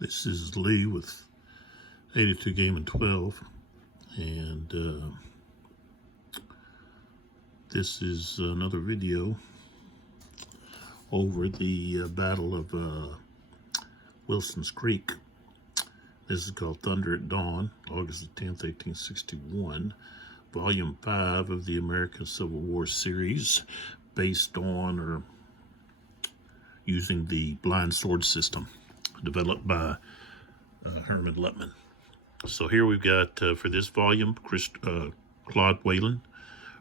This is Lee with 82 Game and 12, and this is another video over the Battle of Wilson's Creek. This is called Thunder at Dawn, August the 10th, 1861, Volume 5 of the American Civil War series, based on or using the blind sword system developed by Herman Luttman. So here we've got, for this volume, Claude Whalen,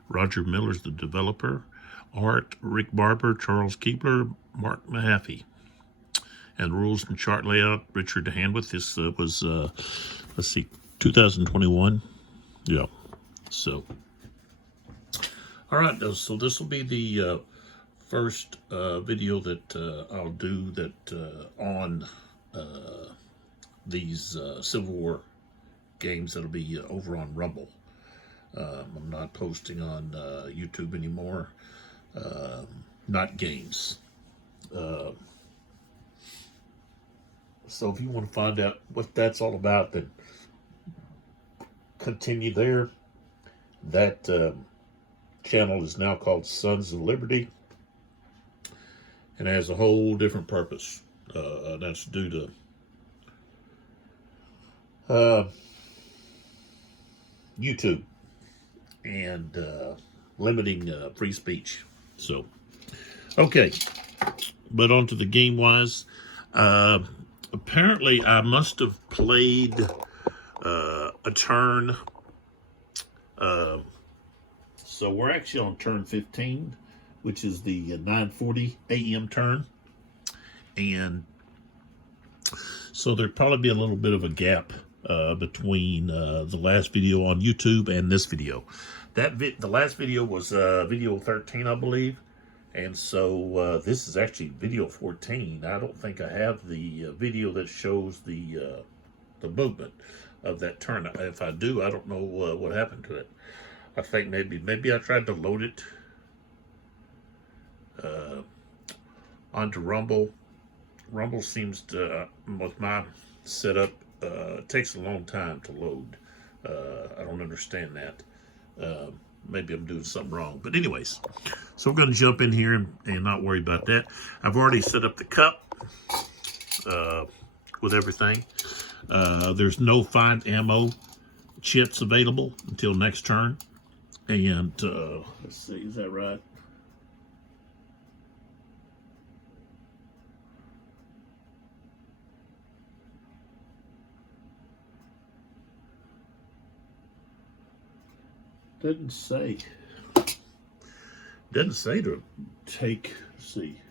Roger Miller's the developer, art, Rick Barber, Charles Keebler, Mark Mahaffey. And rules and chart layout, Richard DeHandwith. This was, let's see, 2021. Yeah. So, all right, so this will be the first video that I'll do that on these Civil War games. That'll be over on Rumble. I'm not posting on YouTube anymore. Not games. So if you want to find out what that's all about, then continue there. That channel is now called Sons of Liberty and has a whole different purpose. That's due to YouTube and limiting free speech. So, okay, but on to the game-wise. Apparently, I must have played a turn. So we're actually on turn 15, which is the 9:40 a.m. turn. And so there'd probably be a little bit of a gap between the last video on YouTube and this video. The last video was video 13, I believe. And so this is actually video 14. I don't think I have the video that shows the movement of that turn. If I do, I don't know what happened to it. I think maybe I tried to load it onto Rumble. Rumble seems to, with my setup, it takes a long time to load. I don't understand that. Maybe I'm doing something wrong. But anyways, so we're going to jump in here and not worry about that. I've already set up the cup with everything. There's no find ammo chips available until next turn. And let's see, is that right? Doesn't say to take, let's see.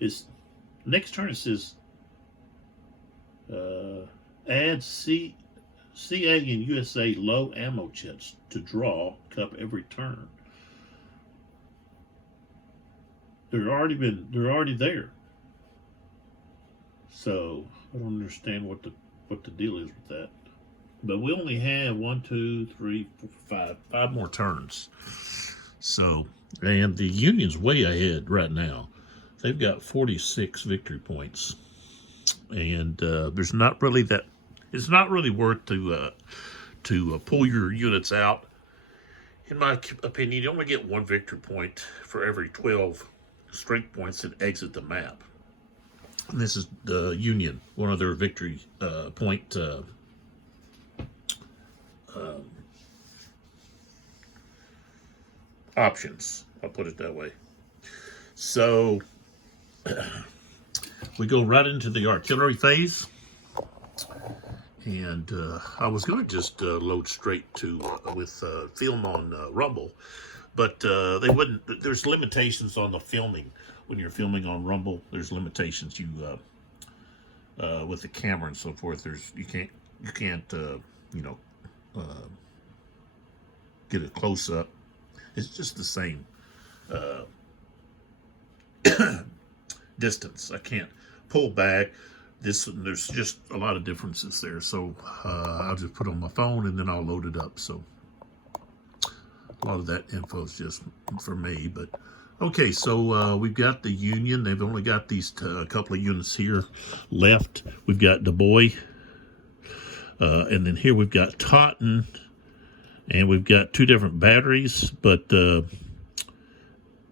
It's next turn. It says add CA and USA low ammo chips to draw cup every turn. They're already there. So I don't understand what the deal is with that. But we only have 1, 2, 3, 4, 5 more turns. So, and the Union's way ahead right now. They've got 46 victory points, and there's not really that. It's not really worth to pull your units out. In my opinion, you only get 1 victory point for every 12 strength points that exit the map. And this is the Union, one of their victory point. Options, I'll put it that way. So we go right into the artillery phase, and I was going to just load straight to with film on Rumble, but they wouldn't. There's limitations on the filming when you're filming on Rumble. There's limitations with the camera and so forth. You can't get a close up. It's just the same distance. I can't pull back. There's just a lot of differences there. So I'll just put it on my phone and then I'll load it up. So a lot of that info is just for me, but Okay, so we've got the Union. They've only got these a couple of units here left. We've got Du Bois, and then here we've got Totten, and we've got two different batteries, but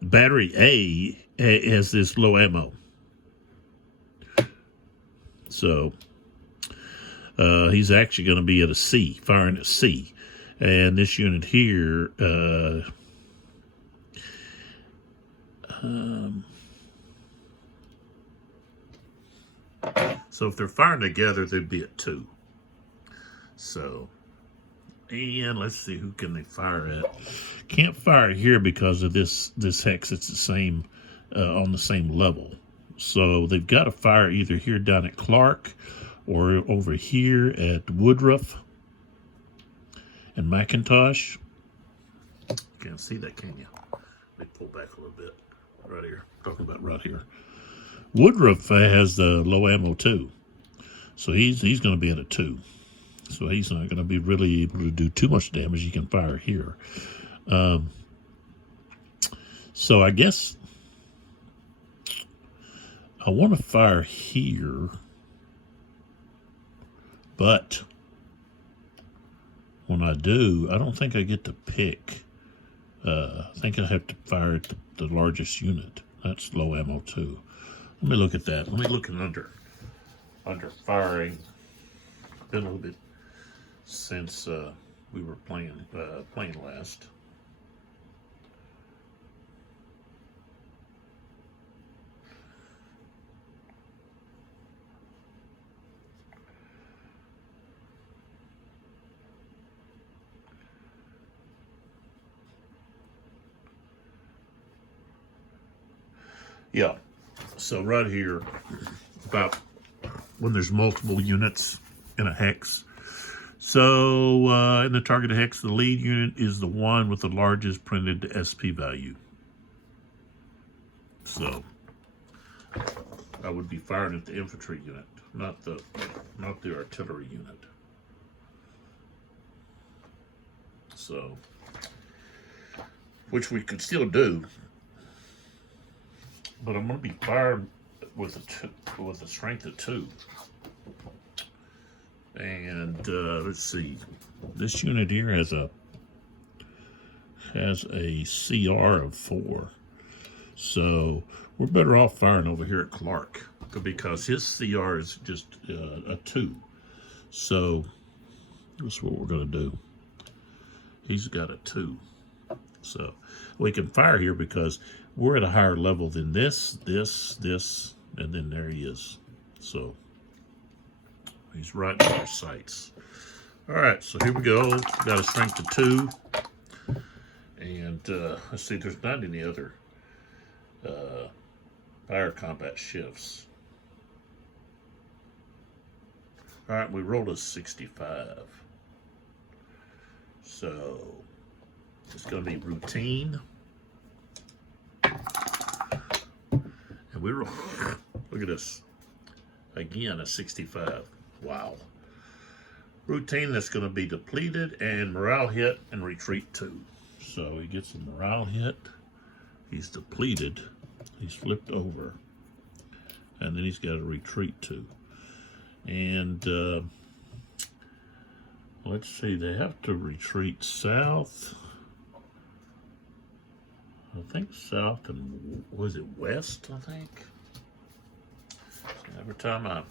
battery A has this low ammo. So he's actually going to be at a C, firing at C. And this unit here, so if they're firing together, they'd be at 2. So, and let's see, who can they fire at? Can't fire here because of this hex. It's the same, on the same level. So they've got to fire either here down at Clark or over here at Woodruff and McIntosh. Can't see that, can you? Let me pull back a little bit. Right here. Talking about right here. Woodruff has the low ammo too. So he's going to be at a 2. So he's not going to be really able to do too much damage. He can fire here. So I guess I want to fire here, but when I do, I don't think I get to pick. I think I have to fire at the largest unit. That's low ammo too. Let me look at that. Let me look at under firing. Been a little bit since we were playing last. Yeah, so right here, about when there's multiple units in a hex. So in the target hex, the lead unit is the one with the largest printed SP value. So I would be firing at the infantry unit, not the artillery unit. So, which we could still do, but I'm going to be firing with a strength of 2. And let's see, this unit here has a CR of 4. So we're better off firing over here at Clark because his CR is just a 2. So that's what we're going to do. He's got a 2. So we can fire here because we're at a higher level than this, and then there he is. So he's right in our sights. All right, so here we go. Got a strength of 2. And let's see, there's not any other fire combat shifts. All right, we rolled a 65. So it's going to be routine. And we roll, look at this. Again, a 65. Wow. Routine, that's going to be depleted and morale hit and retreat 2. So he gets a morale hit. He's depleted. He's flipped over. And then he's got a retreat 2. And let's see, they have to retreat south. I think south and, was it west, I think? Every time I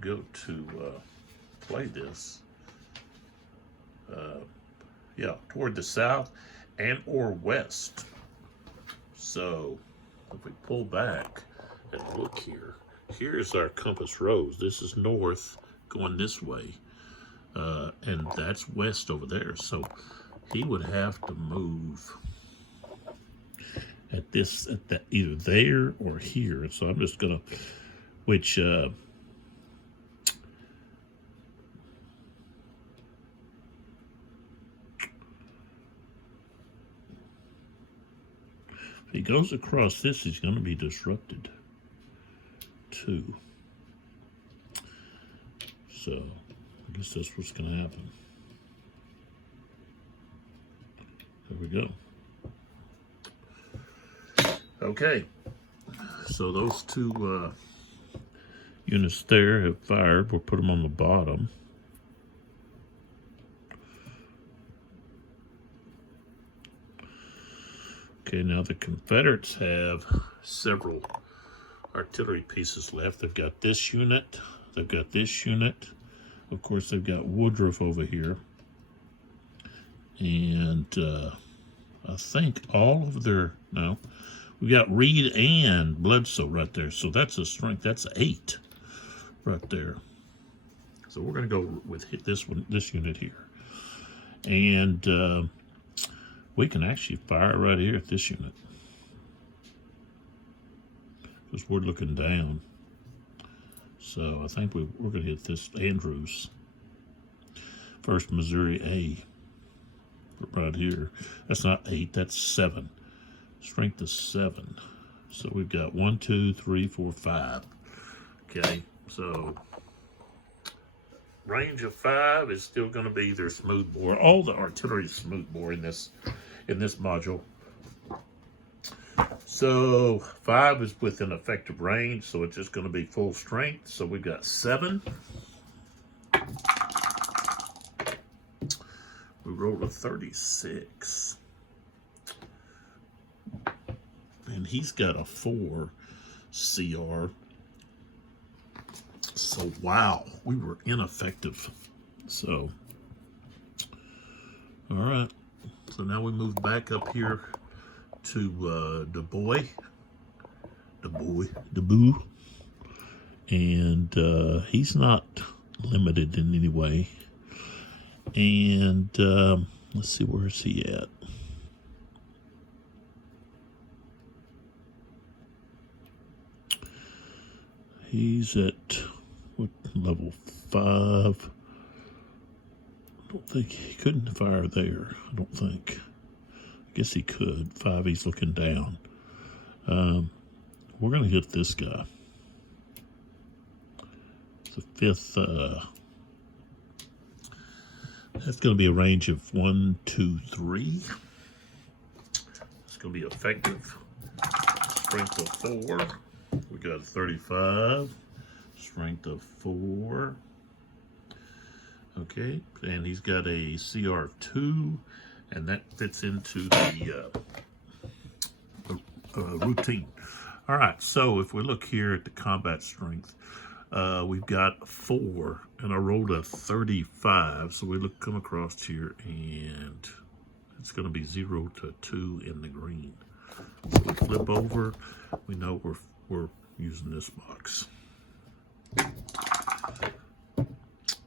go to play this, yeah, toward the south and or west. So if we pull back and look here, here's our compass rose. This is north going this way, and that's west over there. So he would have to move at that, either there or here. So I'm just gonna, which if he goes across this, he's going to be disrupted too. So I guess that's what's going to happen. There we go. Okay, so those two units there have fired. We'll put them on the bottom. Okay, now the Confederates have several artillery pieces left. They've got this unit. They've got this unit. Of course, they've got Woodruff over here. And I think all of their, no, we got Reed and Bledsoe right there. So that's a strength. That's 8 right there. So we're going to go with this one, this unit here. And we can actually fire right here at this unit, because we're looking down. So I think we're going to hit this Andrews. 1st Missouri A. Right here. That's not 8, that's 7. Strength is 7. So we've got 1, 2, 3, 4, 5. Okay, so range of 5 is still going to be their smoothbore. All the artillery is smoothbore in this module. So 5 is within effective range, so it's just going to be full strength. So we've got 7. We rolled a 36. And he's got a 4 CR. So, wow, we were ineffective. So, all right. So now we move back up here to Dubois. And he's not limited in any way. And let's see, where is he at? He's at what, level 5? I don't think he couldn't fire there. I don't think. I guess he could. 5, he's looking down. We're going to hit this guy. The 5th. That's going to be a range of 1, 2, 3. It's going to be effective. Strength of 4. We got a 35. Strength of 4. Okay, and he's got a CR of 2, and that fits into the routine. All right, so if we look here at the combat strength, we've got 4, and I rolled a 35. So we come across here, and it's going to be 0 to 2 in the green. So we flip over. We know we're using this box.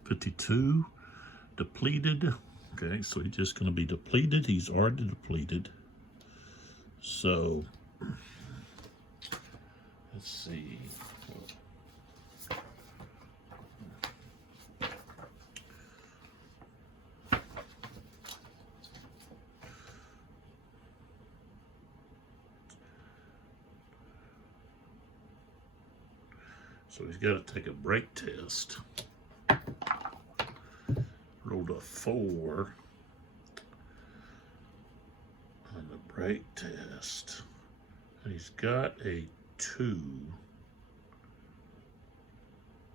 52, depleted. Okay, so he's just going to be depleted. He's already depleted. So let's see. So he's got to take a break test. Rolled a 4 on the break test. And he's got a 2.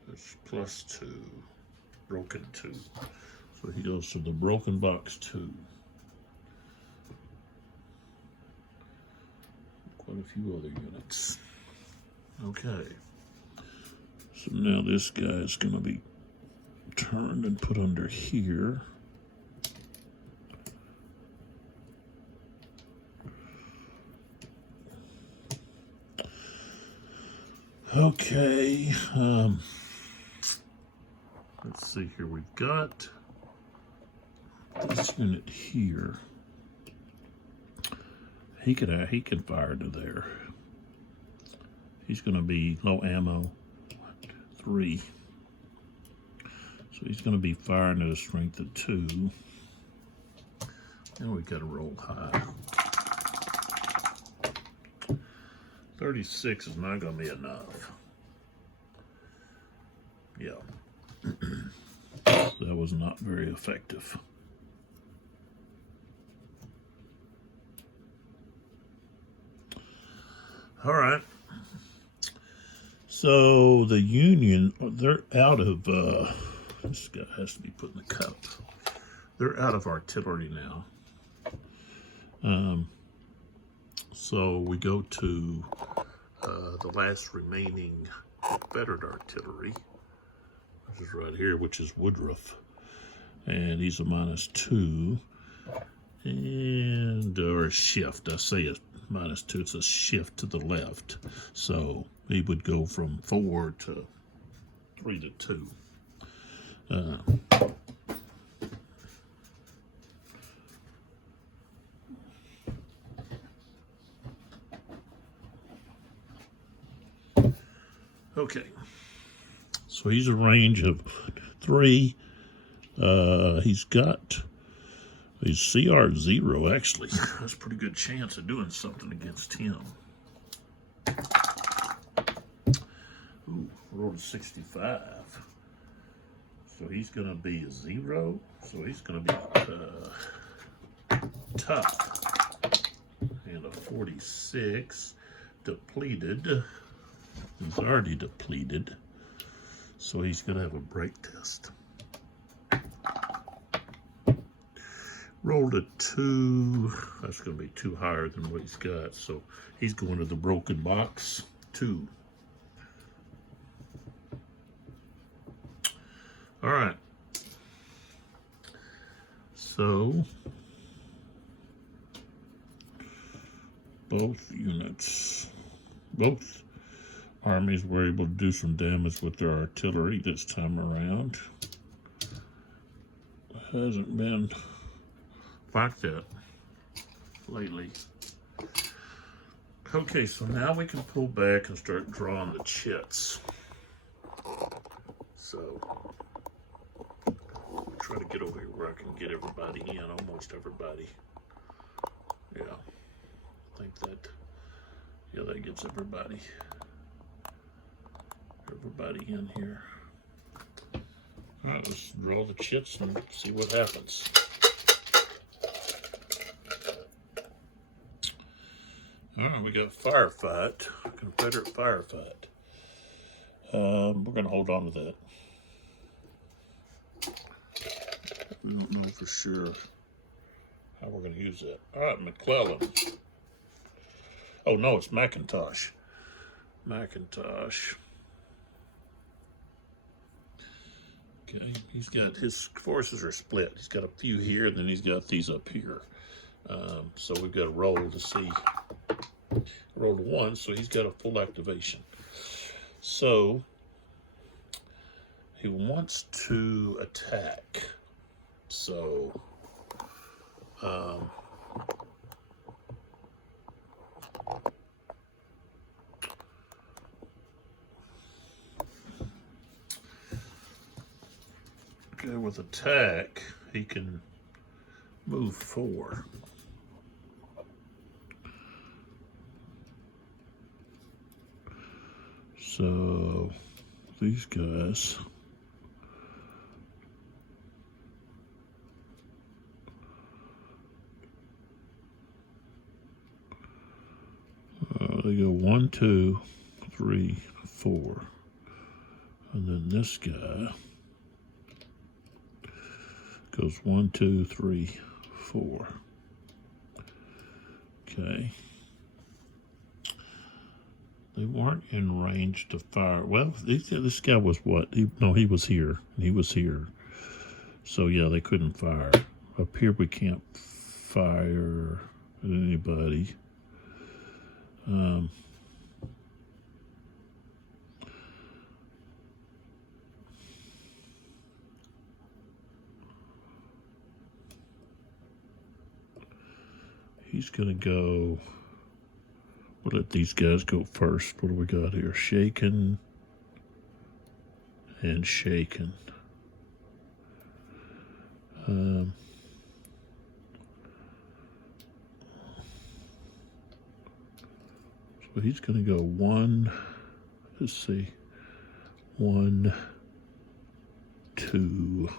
That's plus 2. Broken 2. So he goes to the broken box 2. Quite a few other units. Okay. So now this guy is going to be turned and put under here. Okay. Let's see here. We've got this unit here. He can fire to there. He's going to be low ammo. 3. So he's going to be firing at a strength of 2. And we've got to roll high. 36 is not going to be enough. Yeah. That was not very effective. All right. So the Union, they're out of, this guy has to be put in the cup. They're out of artillery now. So we go to the last remaining Confederate artillery, which is right here, which is Woodruff. And he's a -2. And, or a shift, I say it -2, it's a shift to the left. So he would go from 4 to 3 to 2. Okay, so he's a range of 3. He's CR0 actually. That's a pretty good chance of doing something against him. Ooh, rolled a 65. So he's going to be a 0. So he's going to be tough. And a 46. Depleted. He's already depleted. So he's going to have a break test. Rolled a 2. That's going to be 2 higher than what he's got. So he's going to the broken box. 2. All right. So both armies were able to do some damage with their artillery this time around. Hasn't been like that lately. Okay, so now we can pull back and start drawing the chits. So try to get over here where I can get everybody in, almost everybody. Yeah, I think that, yeah, that gets everybody in here. All right, let's draw the chits and see what happens. All right, we got a firefight, Confederate firefight. We're going to hold on to that. We don't know for sure how we're going to use that. All right, McClellan. Oh, no, it's McIntosh. Okay, he's got, his forces are split. He's got a few here, and then he's got these up here. So we've got to roll to see. Roll to 1, so he's got a full activation. So he wants to attack. So okay, with attack, he can move 4. So these guys, they go 1, 2, 3, 4, and then this guy goes 1, 2, 3, 4. Okay. They weren't in range to fire. Well, this guy was what? He was here. He was here. So, yeah, they couldn't fire. Up here, we can't fire at anybody. He's going to go... We'll let these guys go first. What do we got here? Shaken and shaken. So he's going to go 1, let's see, 1, 2,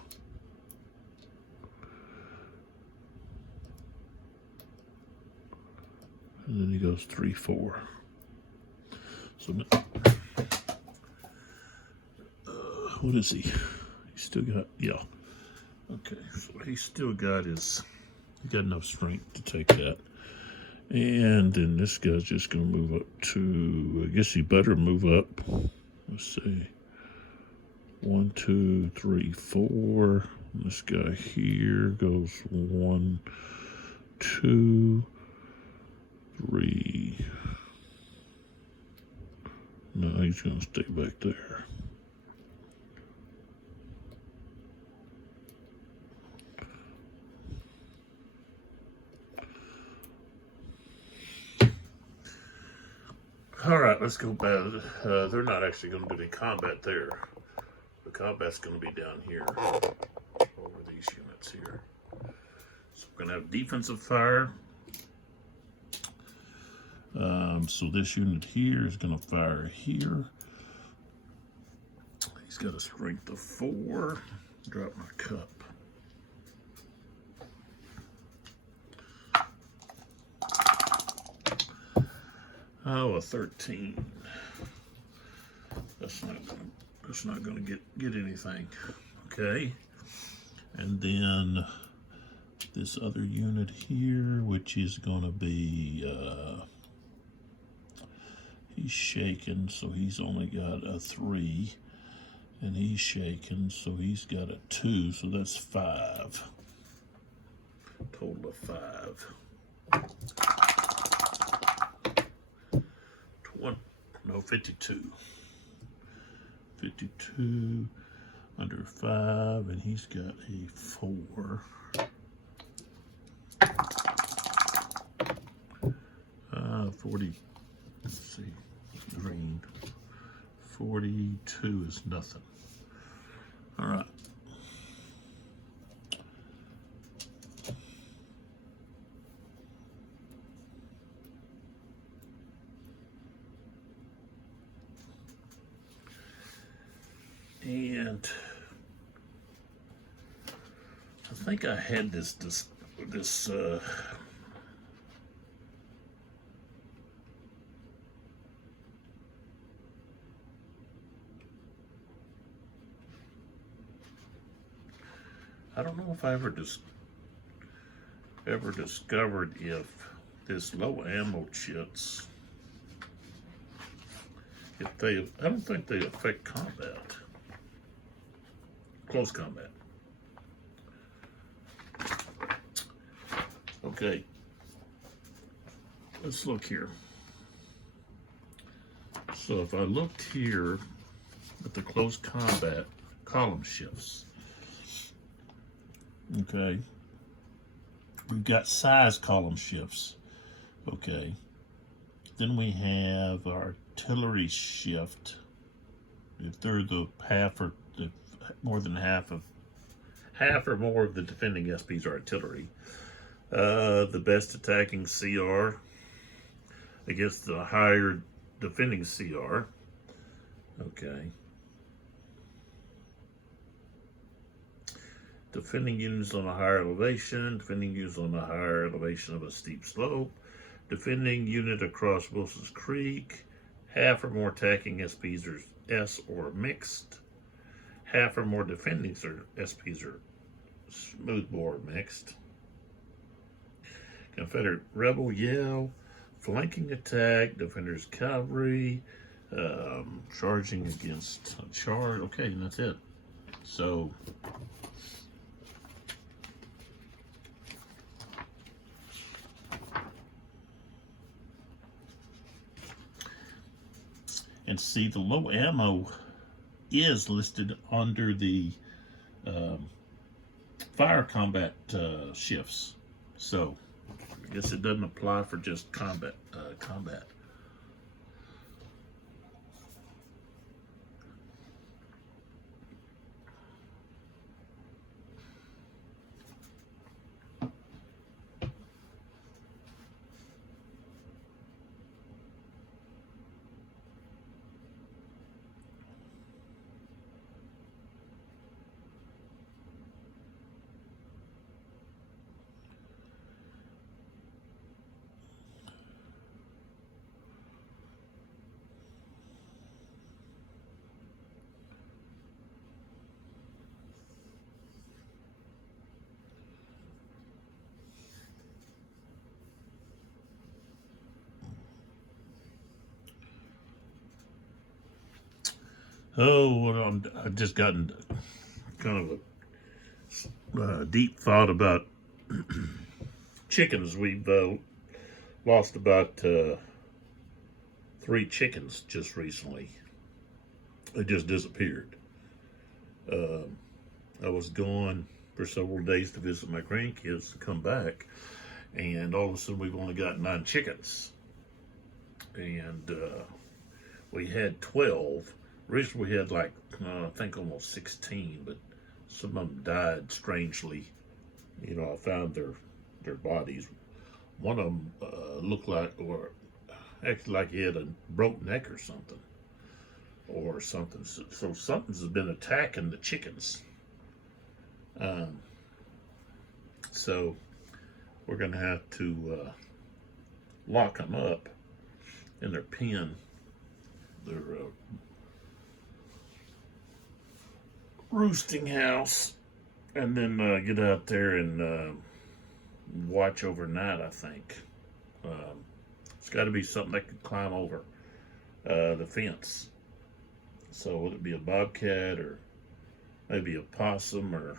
and then he goes 3, 4. So, what is he? He still got, yeah. Okay, so he still got his, he got enough strength to take that. And then this guy's just going to move up to, I guess he better move up. Let's see. 1, 2, 3, 4. This guy here goes 1, 2, 3. No, he's going to stay back there. All right, let's go back. They're not actually going to do any combat there. The combat's going to be down here over these units here. So we're going to have defensive fire. So this unit here is going to fire here. He's got a strength of 4. Drop my cup. Oh, a 13. That's not gonna get anything. Okay. And then this other unit here, which is gonna be he's shaken, so he's only got a 3. And he's shaken, so he's got a 2, so that's 5. Total of 5. 52. 52 under 5, and he's got a 4. 40. Let's see, green. 42 is nothing. All right. And I think I had this I don't know if I ever discovered if this low ammo chits, I don't think they affect combat. Close combat. Okay. Let's look here. So if I looked here at the close combat column shifts, okay, we've got size column shifts, okay. Then we have our artillery shift. If they're the half or more than half or more of the defending SPs are artillery. The best attacking CR against the higher defending CR. Okay. Defending units on a higher elevation, defending units on a higher elevation of a steep slope, defending unit across Wilson's Creek, half or more attacking SPs are S or mixed, half or more defending SPs are smoothbore mixed. Confederate rebel yell, flanking attack, defenders cavalry, charging against a charge. Okay, and that's it. So and see, the low ammo is listed under the fire combat shifts. So I guess it doesn't apply for just combat. Oh, well, I've just gotten kind of a deep thought about chickens. We've lost about 3 chickens just recently. They just disappeared. Uh, I was gone for several days to visit my grandkids to come back, and all of a sudden we've only got 9 chickens. And we had 12. Originally we had like, I think almost 16, but some of them died strangely. You know, I found their bodies. One of them looked like, or acted like he had a broke neck or something. So something's been attacking the chickens. Um, so we're going to have to lock them up in their pen, their roosting house, and then get out there and watch overnight, I think. It's got to be something that could climb over the fence. So would it be a bobcat or maybe a possum or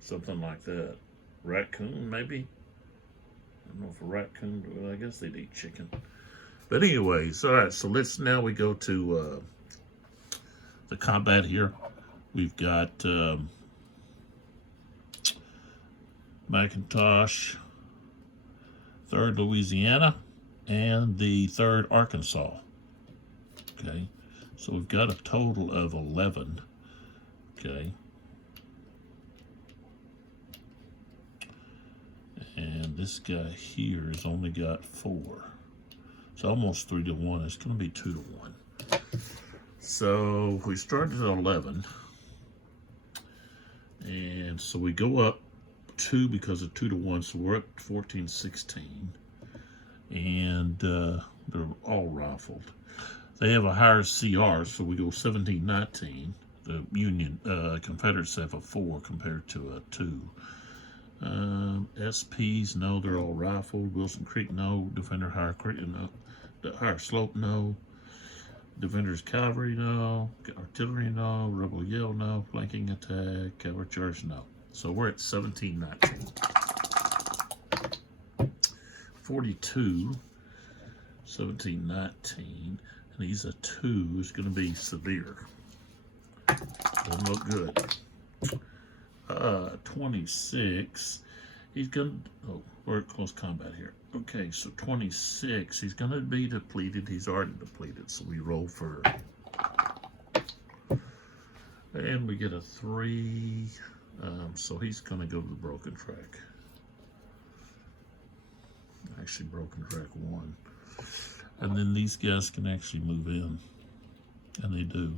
something like that? Raccoon, maybe? I don't know if a raccoon, well, I guess they'd eat chicken. But anyways, all right, so we go to the combat here. We've got McIntosh, 3rd Louisiana, and the 3rd Arkansas. Okay, so we've got a total of 11. Okay. And this guy here has only got 4. It's almost 3-1. It's going to be 2-1. So we started at 11. And so we go up 2 because of 2-1. So we're up 14-16. And they're all rifled. They have a higher CR, so we go 17-19. The Union Confederates have a 4 compared to a 2. SPs, no, they're all rifled. Wilson Creek, no. Defender Higher Creek, no. The Higher Slope, no. Defenders Cavalry, no. Artillery, no. Rebel Yell, no. Flanking attack, cavalry charge, no. So we're at 17-19. 42, 17-19. And he's a 2. It's going to be severe. Doesn't look good. 26. He's going to, we're at close combat here. Okay, so 26. He's going to be depleted. He's already depleted. So we roll for, and we get a 3. So he's going to go to the broken track. Actually, broken track 1. And then these guys can actually move in. And they do.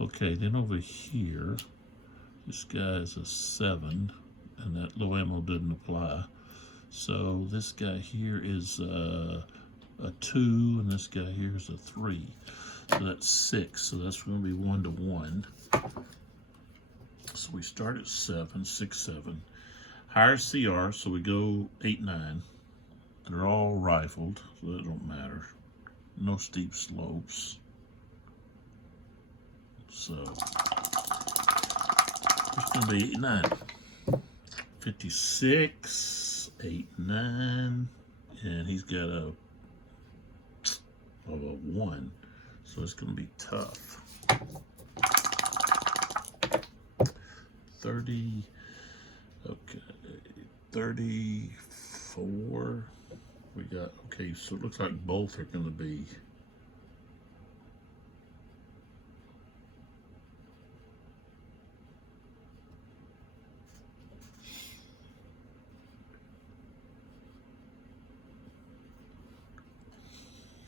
Okay, then over here, this guy is a 7, and that low ammo didn't apply. So this guy here is a 2, and this guy here is a 3. So that's 6. So that's going to be 1-1. So we start at 7, 6, 7. Higher CR, so we go 8, 9. They're all rifled, so that don't matter. No steep slopes. So it's going to be 8, 9. 56, 8, 9. And he's got a 1. So it's going to be tough. 30. Okay. 34. We got, okay, so it looks like both are going to be.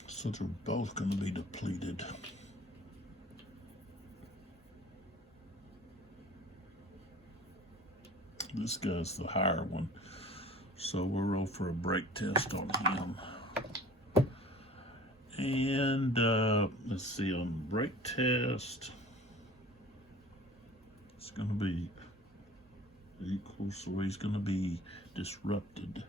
So they're both going to be depleted. This guy's the higher one. So we'll roll for a break test on him. And let's see, on the break test, it's going to be equal, so he's going to be disrupted.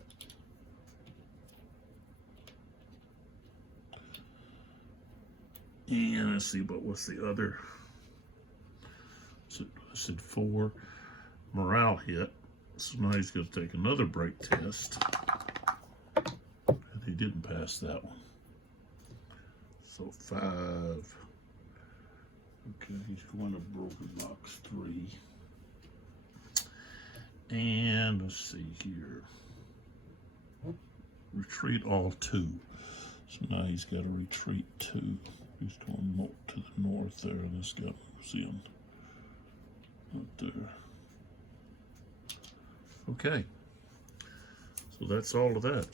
And let's see, what was the other? I said 4. Morale hit. So now he's going to take another break test. And he didn't pass that one. So 5. Okay, he's going to broken box 3. And let's see here. Retreat all 2. So now he's got to retreat 2. He's going to the north there. This guy moves in. Up there. Okay. So that's all of that.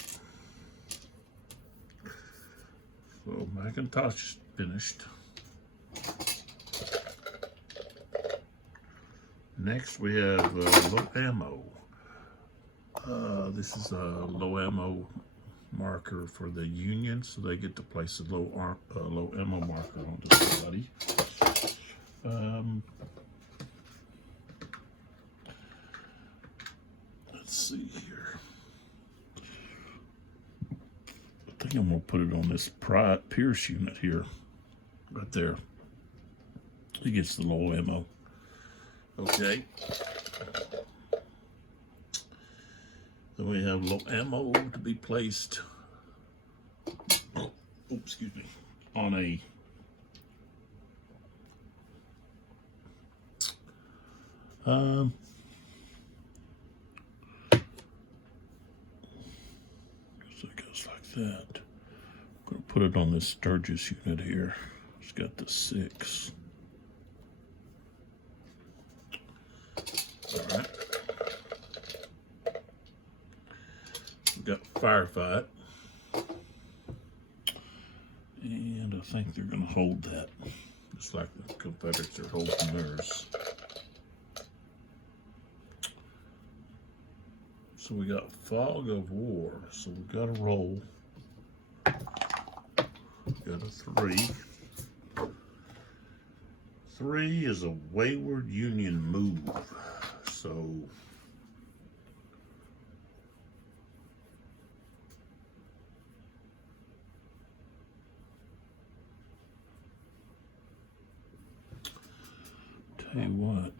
So Macintosh is finished. Next we have low ammo. This is a low ammo marker for the Union, so they get to place a low ammo marker onto somebody. Let's see here. I think I'm going to put it on this Pierce unit here, right there. He gets the low ammo. Okay. Then we have low ammo to be placed. Oh, excuse me. On a so it goes like that. I'm going to put it on this Sturgis unit here. It's got the 6. All right. We've got Firefight. And I think they're going to hold that. Just like the Confederates are holding theirs. So we got Fog of War. So we've got a roll. Got a 3. 3 is a wayward Union move. So tell you what.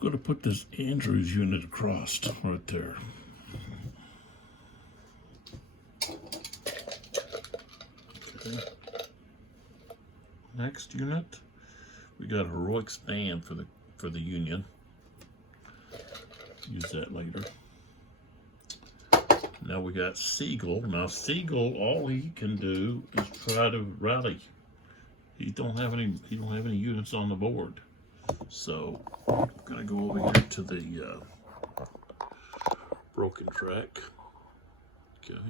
I'm going to put this Andrews unit across right there. Okay. Next unit, we got a heroic stand for the Union. Use that later. Now we got Siegel. Now Siegel, all he can do is try to rally. He don't have any units on the board. So I'm gonna go over here to the broken track. Okay.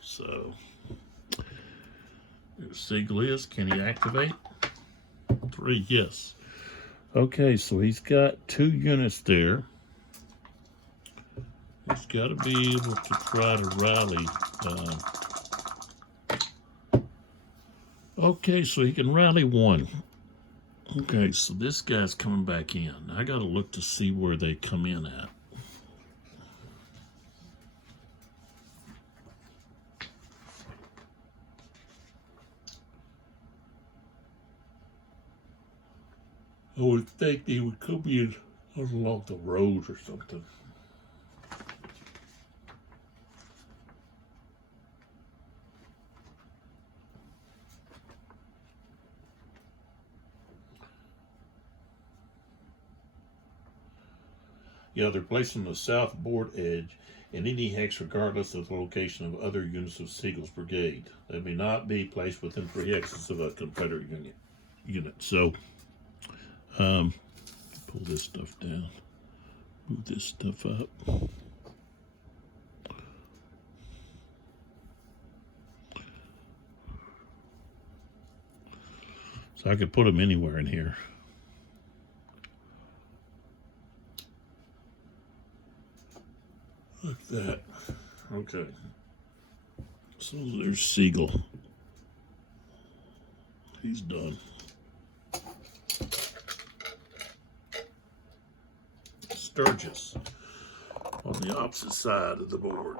So there Siegel is. Can he activate? 3, yes. Okay, so he's got 2 units there. He's got to be able to try to rally. Okay, so he can rally 1. Okay, so this guy's coming back in. I got to look to see where they come in at. I would think they would come in along the road or something. Yeah, they're placed on the south board edge in any hex regardless of the location of other units of Siegel's brigade. They may not be placed within 3 hexes of a Confederate unit. So, pull this stuff down. Move this stuff up. So I could put them anywhere in here. Like that. Okay. So there's Siegel. He's done. Sturgis on the opposite side of the board.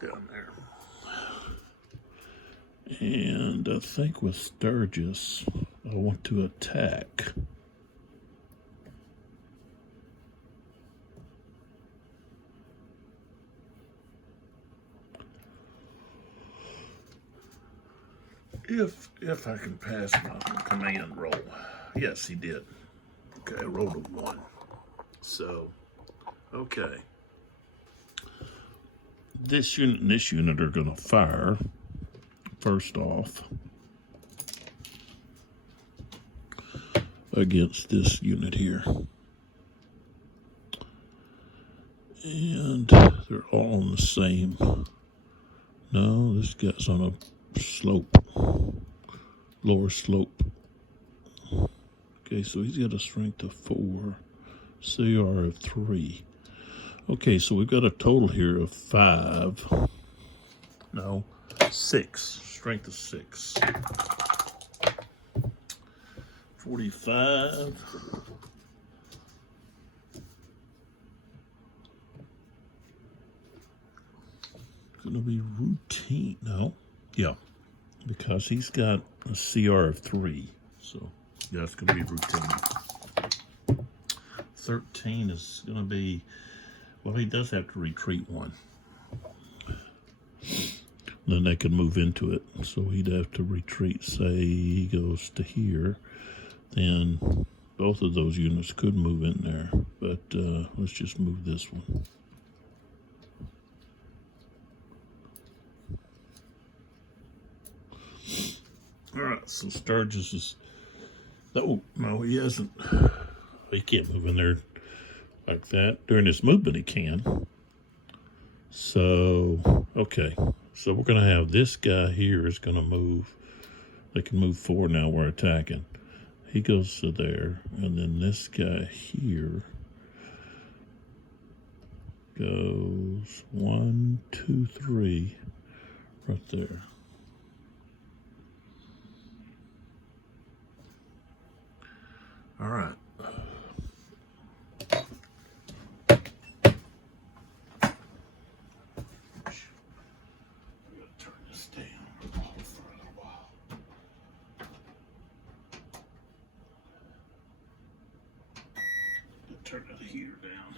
Down there. And I think with Sturgis, I want to attack. If I can pass my command roll. Yes, he did. Okay, I rolled a 1. So, okay. This unit and this unit are going to fire first off against this unit here. And they're all on the same. No, this guy's on a slope, lower slope. Okay, so he's got a strength of 4, CR of 3. Okay, so we've got a total here of 5. No, 6. Strength of 6. 45. Gonna be routine. No. Yeah. Because he's got a CR of 3. So yeah, it's gonna be routine. 13 is gonna be, well, he does have to retreat 1. Then they can move into it. So he'd have to retreat, say he goes to here. Then both of those units could move in there. But let's just move this one. All right, so Sturgis is, oh, no, he hasn't. He can't move in there like that. During his movement, he can. So, okay. So we're going to have this guy here is going to move. They can move 4 now. We're attacking. He goes to there. And then this guy here goes 1, 2, 3 right there. All right. Turn the heater down.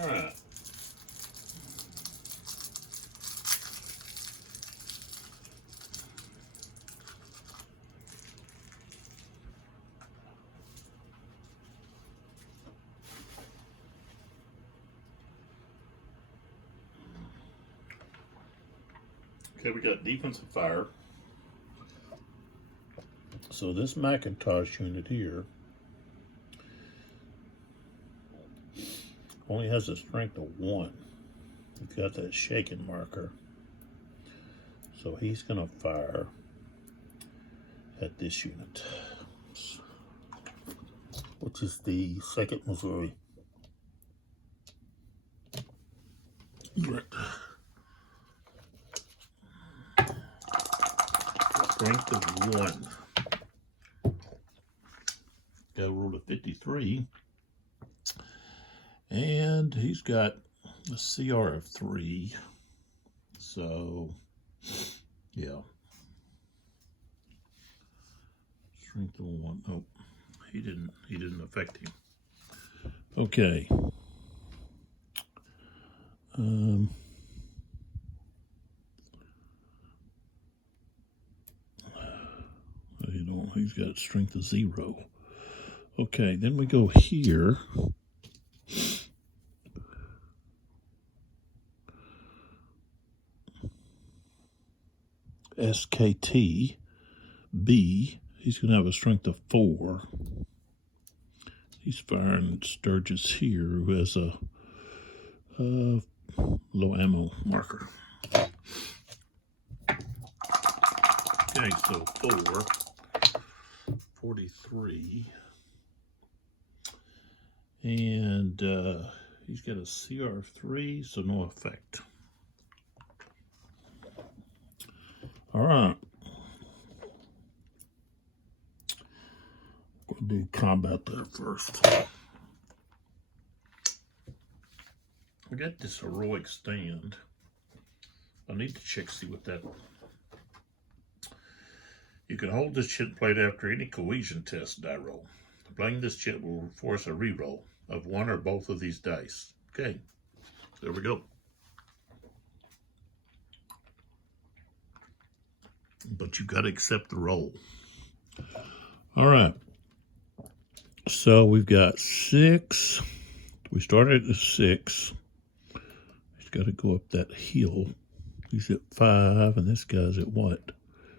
All right. Okay, we got defensive fire. So this Macintosh unit here only has a strength of 1. We've got that shaken marker. So he's going to fire at this unit, which is the 2nd Missouri. Right. Strength of 1. Got a roll of 53. And he's got a CR of 3. So, yeah. Strength of 1. Nope. He didn't affect him. Okay. He's got strength of 0. Okay, then we go here. SKT B, he's going to have a strength of 4. He's firing Sturgis here, who has a low ammo marker. Okay, so 4, 43. And he's got a CR3, so no effect. All right. We'll do combat there first. I got this heroic stand. I need to check, see what that. You can hold this chit plate after any cohesion test die roll. Playing this chit will force a reroll of one or both of these dice. Okay, there we go. But you got to accept the roll. All right. So we've got 6. We started at 6. He's got to go up that hill. He's at 5, and this guy's at what?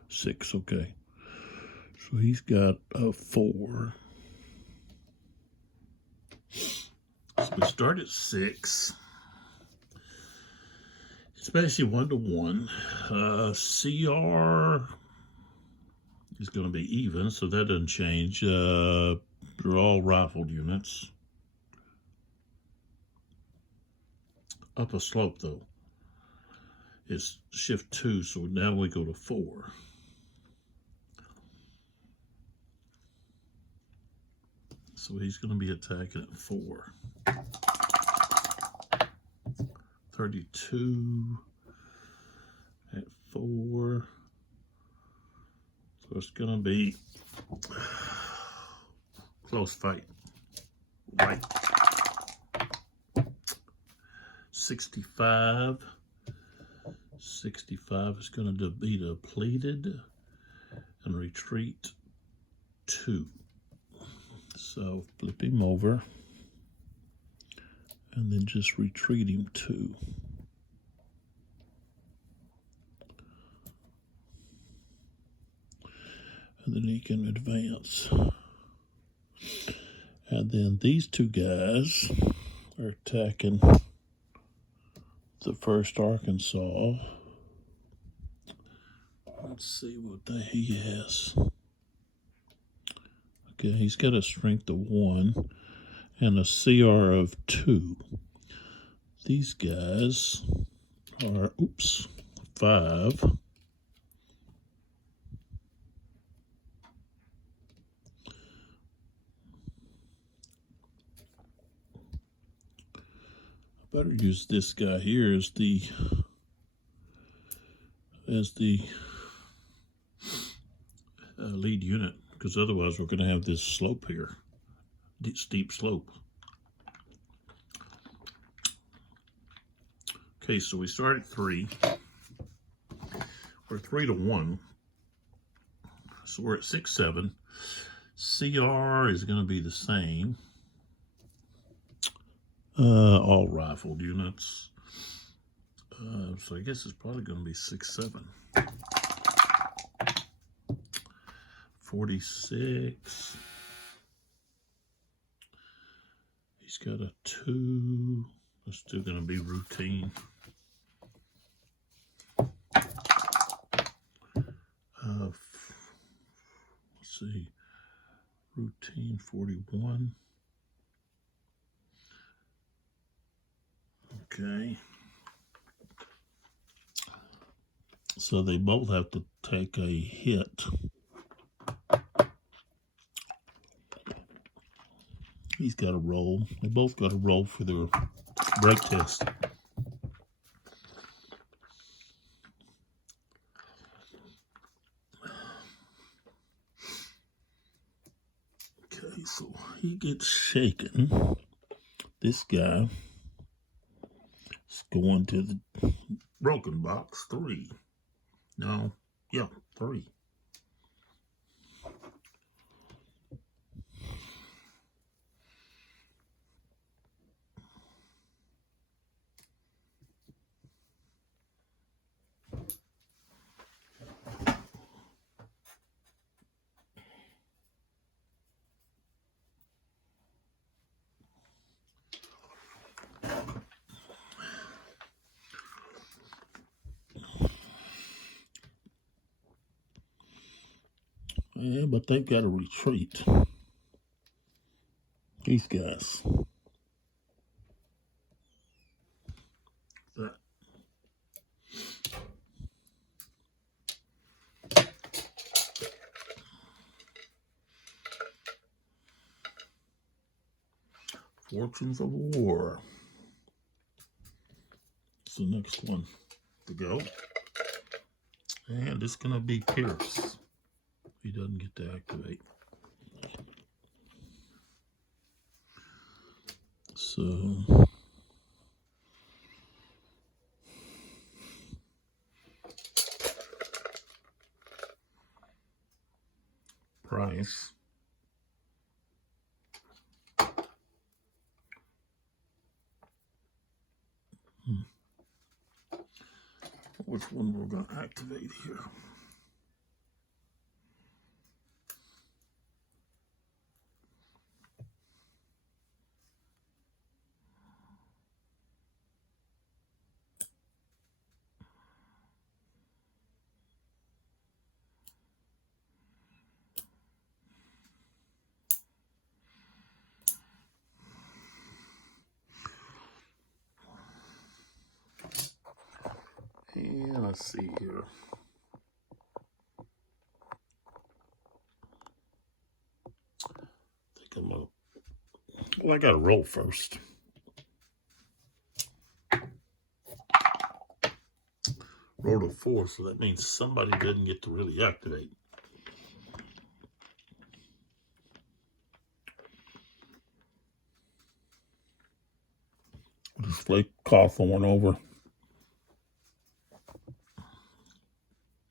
6, okay. So he's got a 4. So we start at 6. It's basically 1 to 1. CR is going to be even, so that doesn't change. They're all rifled units. Up a slope, though, is shift 2, so now we go to 4. So he's going to be attacking at 4. 32 at 4. So it's going to be close fight. Right. 65. 65 is going to be depleted and retreat 2. So flip him over and then just retreat him 2. And then he can advance. And then these 2 guys are attacking the 1st Arkansas. Let's see what he has. Okay, he's got a strength of 1 and a CR of 2. These guys are, 5. I better use this guy here as the lead unit, because otherwise we're going to have this slope here, steep slope. Okay, so we start at 3. We're 3 to 1. So we're at 6, 7. CR is going to be the same. All rifled units. So I guess it's probably going to be 6, 7. 46. He's got a 2. It's still going to be routine. Let's see. Routine 41. Okay. So they both have to take a hit. He's got to roll. They both got to roll for their break test. Okay, so he gets shaken. This guy is going to the broken box. 3. No, yeah, 3. Yeah, but they've got to retreat. These guys. That. Fortunes of War. It's the next one to go. And it's going to be Pierce. He doesn't get to activate. So Price. Which one we're going to activate here? And let's see here. I think I'm going to, well, I got to roll first. Rolled a 4, so that means somebody didn't get to really activate. Just flake Cawthorn over.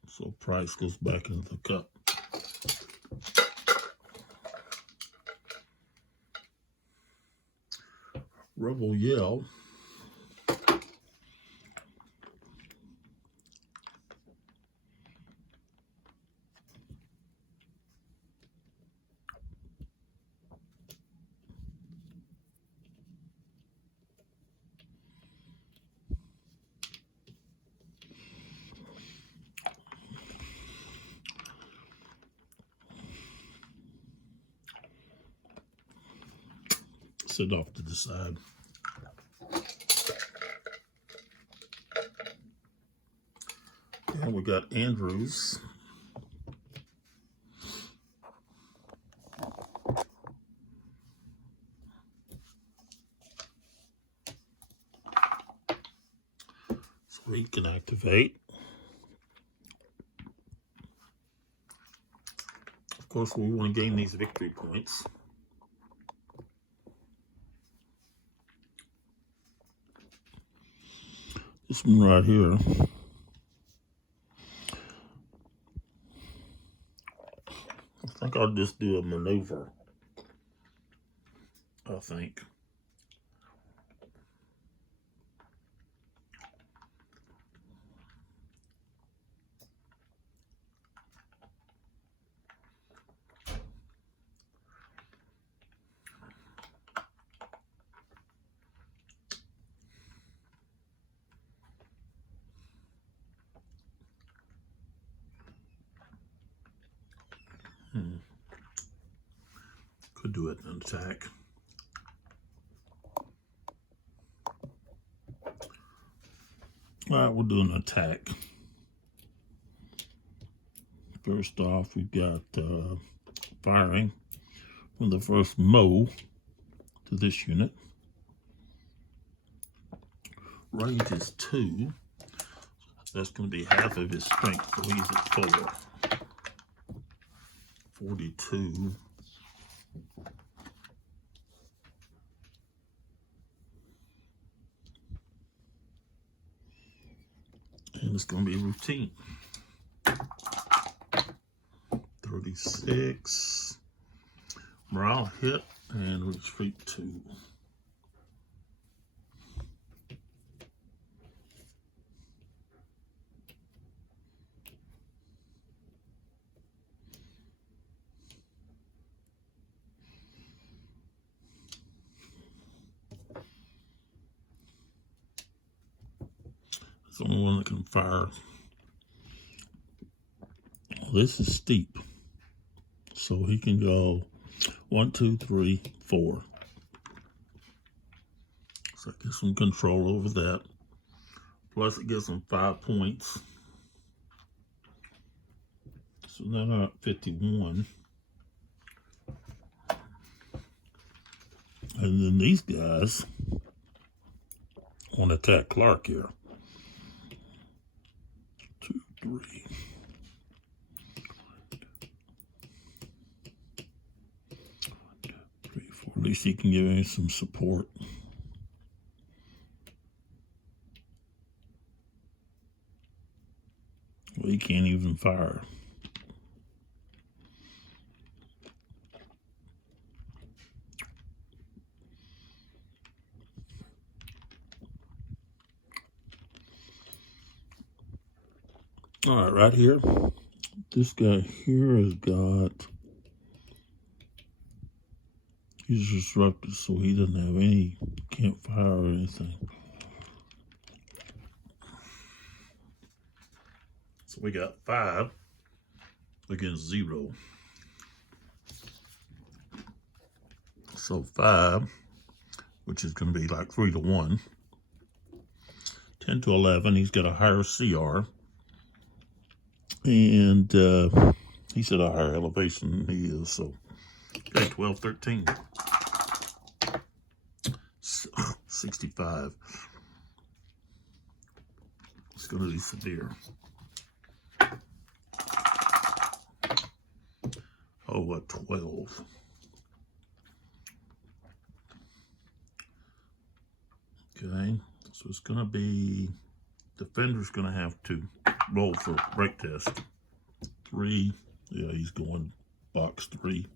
So Price goes back into the cup. Rebel Yell. Sit off to the side. And we got Andrews. So he can activate. Of course, we want to gain these victory points. This one right here. I think I'll just do a maneuver. I think. Could do it in an attack. All right, we'll do an attack. First off, we've got firing from the first Mo to this unit. Range is 2. That's going to be half of his strength, so he's at 4. 42. And it's going to be routine. 36. Morale hit and retreat 2. It's the only one that can fire. This is steep. So he can go 1, 2, 3, 4. So it gets some control over that. Plus it gives him 5 points. So now they're at 51. And then these guys want to attack Clark here. 2, 3. 3, 4. At least he can give him some support. Well, he can't even fire. All right, right here, this guy here has got, he's disrupted, so he doesn't have any, can't fire or anything. So we got 5 against 0. So 5, which is going to be like 3 to 1. 10 to 11, he's got a higher CR. And he's at a higher elevation than he is, so okay, 12, 13. 65. It's going to be severe. Oh, what, 12. Okay, so it's going to be, defender's going to have to roll for break test. 3, yeah, he's going box 3.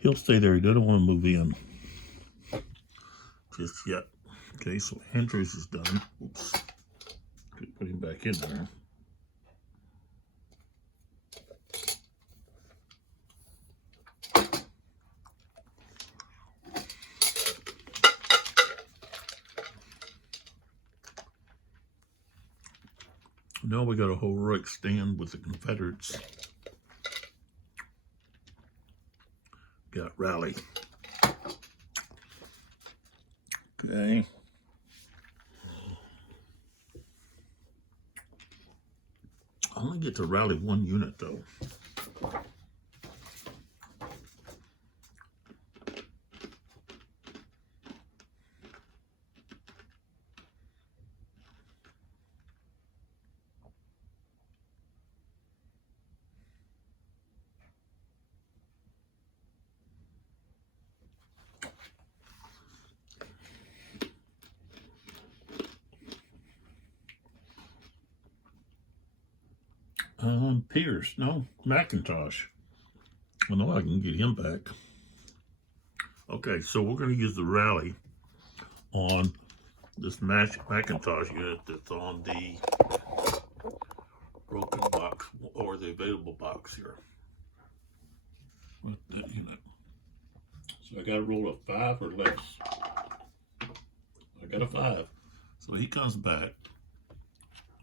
He'll stay there, he doesn't want to move in just yet. Okay, so Andrews is done. Oops, could put him back in there. Now we got a heroic stand with the Confederates. Got Raleigh. Okay. I only get to rally 1 unit though. Pierce, no, McIntosh. I know I can get him back. Okay, so we're going to use the rally on this McIntosh unit that's on the broken box or the available box here. With that unit. So I got to roll a 5 or less. I got a 5. So he comes back,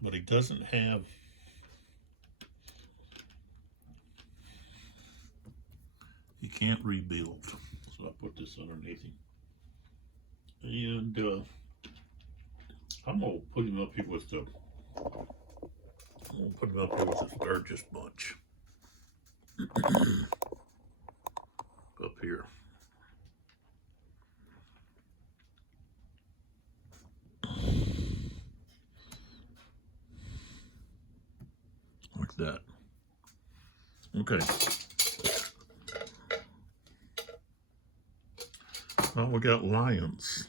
but he doesn't have. He can't rebuild. So I put this underneath him. And I'm going to put him up here with the, I'm going to put him up here with the Sturgis bunch. Up here. Like that. Okay. Well, we got lions.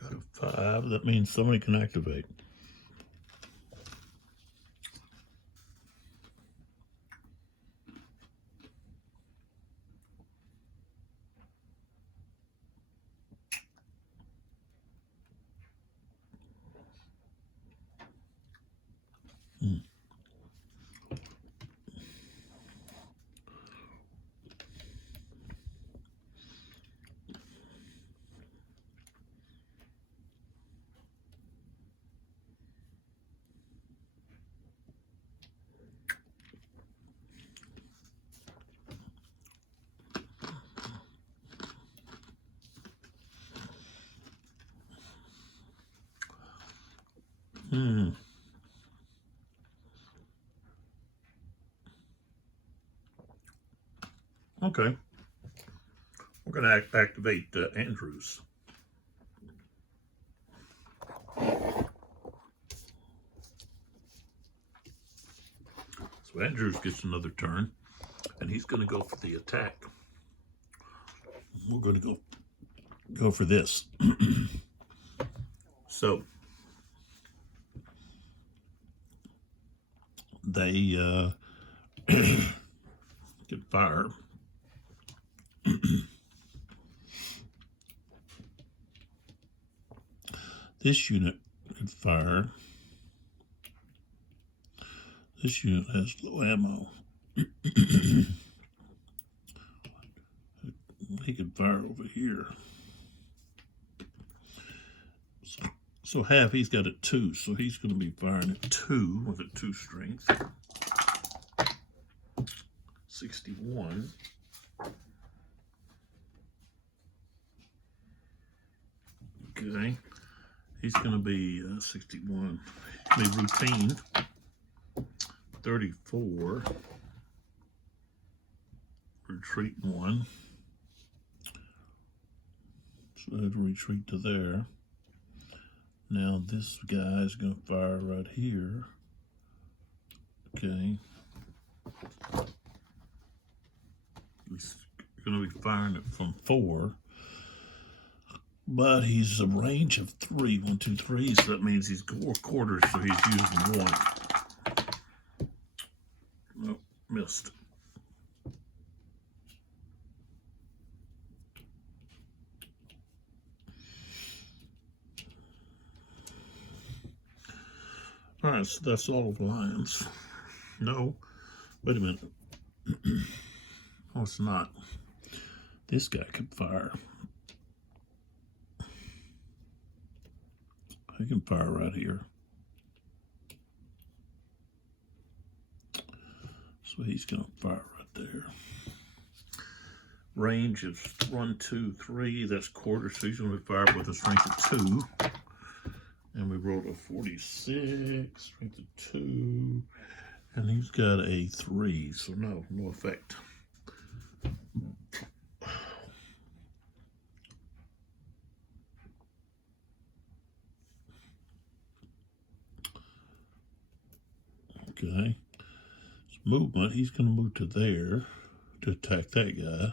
Got a 5. That means somebody can activate. Okay. We're going to activate Andrews. So Andrews gets another turn, and he's going to go for the attack. We're going to go for this. So they get fire. This unit could fire. This unit has low ammo. He could fire over here. So half, he's got at 2, so he's going to be firing at 2 with a 2 strength. 61. Okay, he's going to be 61. Be routine. 34. Retreat 1. So I have to retreat to there. Now this guy is going to fire right here. Okay. He's going to be firing it from 4. But he's a range of 3. 1, 2, 3. So that means he's 4 quarters, so he's using 1. Nope, missed. All right, so that's all of Lions. No, wait a minute. Oh, it's not. This guy can fire. He can fire right here. So he's going to fire right there. Range is 1, 2, 3. That's quarter, so he's going to fire with a strength of 2. And we rolled a 46, strength of 2. And he's got a 3, so no effect. Okay. His movement, he's going to move to there to attack that guy.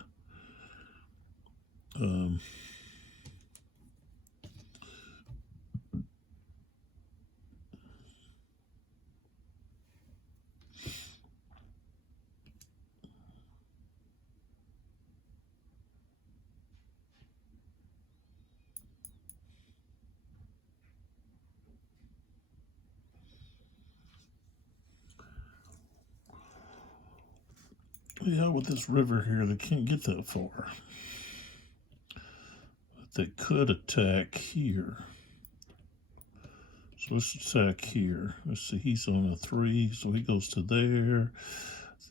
Yeah, with this river here, they can't get that far. But they could attack here. So let's attack here. Let's see, he's on a 3, so he goes to there.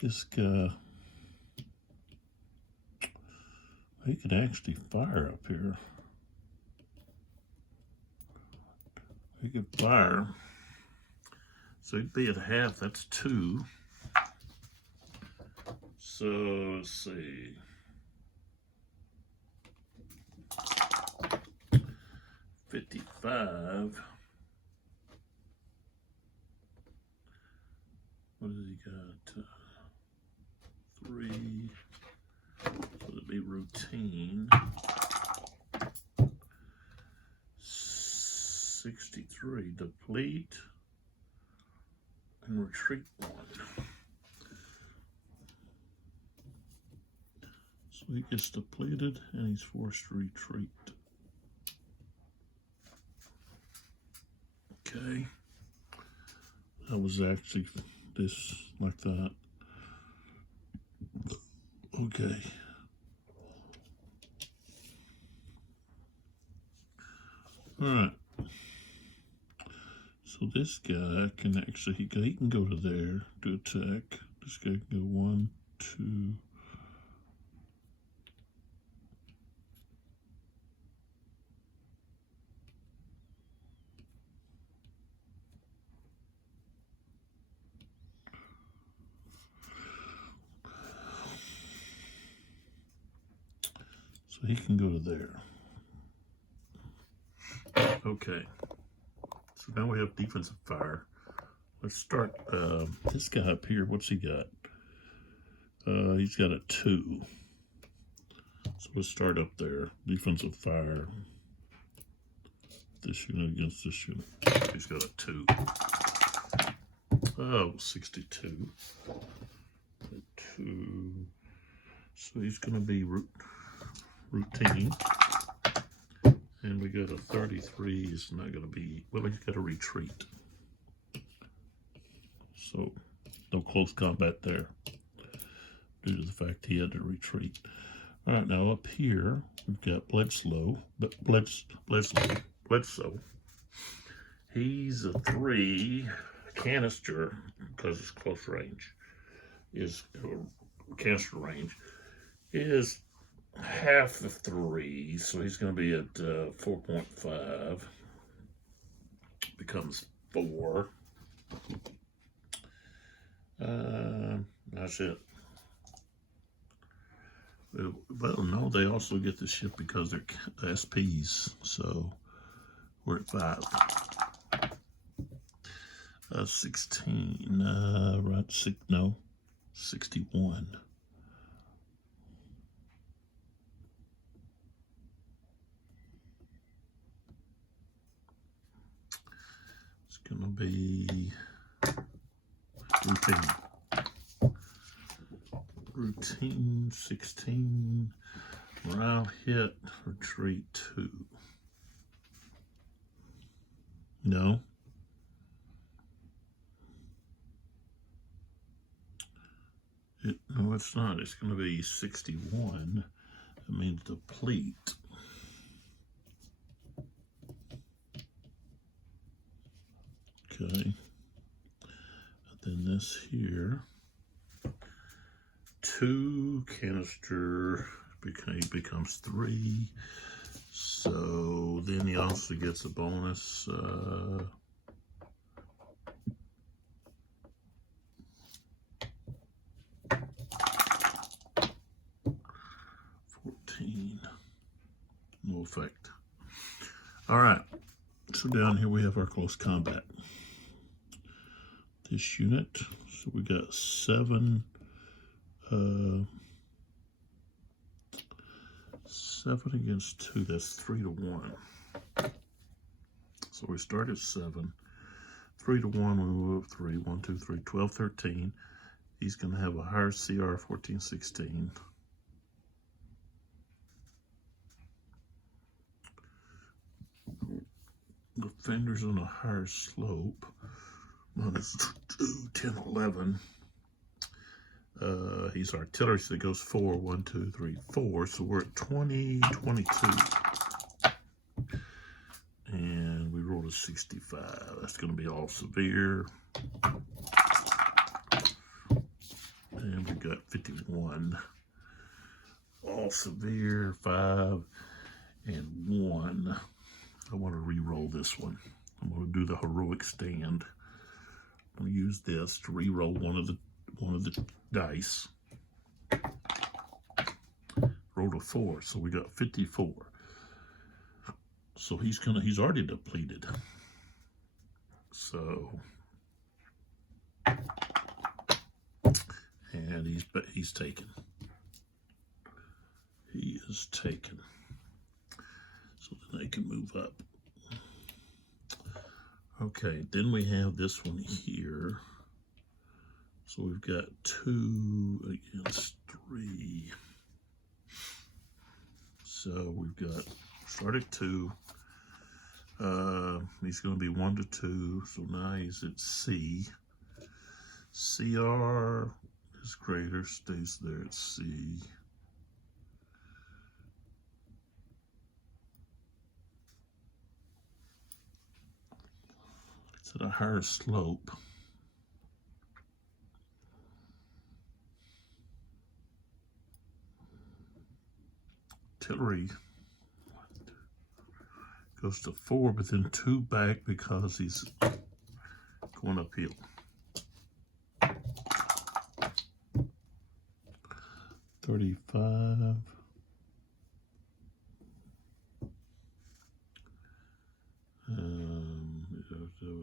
This guy, he could actually fire up here. He could fire. So he'd be at half, that's 2. So let's see. 55. What has he got? 3. So it'd be routine. 63. Deplete and retreat 1. So he gets depleted and he's forced to retreat. Okay. That was actually this like that. Okay. All right. So this guy can actually, he can go to there to attack. This guy can go 1, 2. So he can go to there. Okay. So now we have defensive fire. Let's start this guy up here. What's he got? He's got a 2. So let's start up there. Defensive fire. This unit against this unit. He's got a 2. Oh, 62. A 2. So he's going to be routine. And we got a 33. He's not going to be, well, he's got to retreat. So no close combat there due to the fact he had to retreat. All right, now up here we've got Bledsoe. He's a 3. Canister, because it's close range, is canister range is half the 3, so he's going to be at 4.5. Becomes 4. That's it. Well, no, they also get the ship because they're SPs, so we're at 5. 16, right, 61. It's gonna be routine 16, morale hit, retreat 2. No. No, it's not. It's going to be 61. That means deplete. Okay. And then this here. 2 canister becomes 3. So then he also gets a bonus. 14. No effect. All right. So down here we have our close combat. This unit. So we got 7. 7 against 2, that's 3 to 1. So we start at 7. 3 to 1, we move up 3. 1, 2, 3, 12, 13. He's going to have a higher CR, 14, 16. Defenders on a higher slope. Minus 2, 10, 11. He's artillery, so it goes 4, 1, 2, 3, 4. So we're at 20, 22. And we rolled a 65. That's going to be all severe. And we got 51. All severe, 5, and 1. I want to re-roll this one. I'm going to do the heroic stand. I'm going to use this to re-roll one of the dice. Rolled a 4, so we got 54. So he's already depleted. So, and he's taken. He is taken. So then they can move up. Okay, then we have this one here. So we've got 2 against 3. So we've got, start at 2. He's going to be 1 to 2. So now he's at C. CR is greater, stays there at C. It's at a higher slope. Artillery goes to 4, but then 2 back because he's going uphill. 35.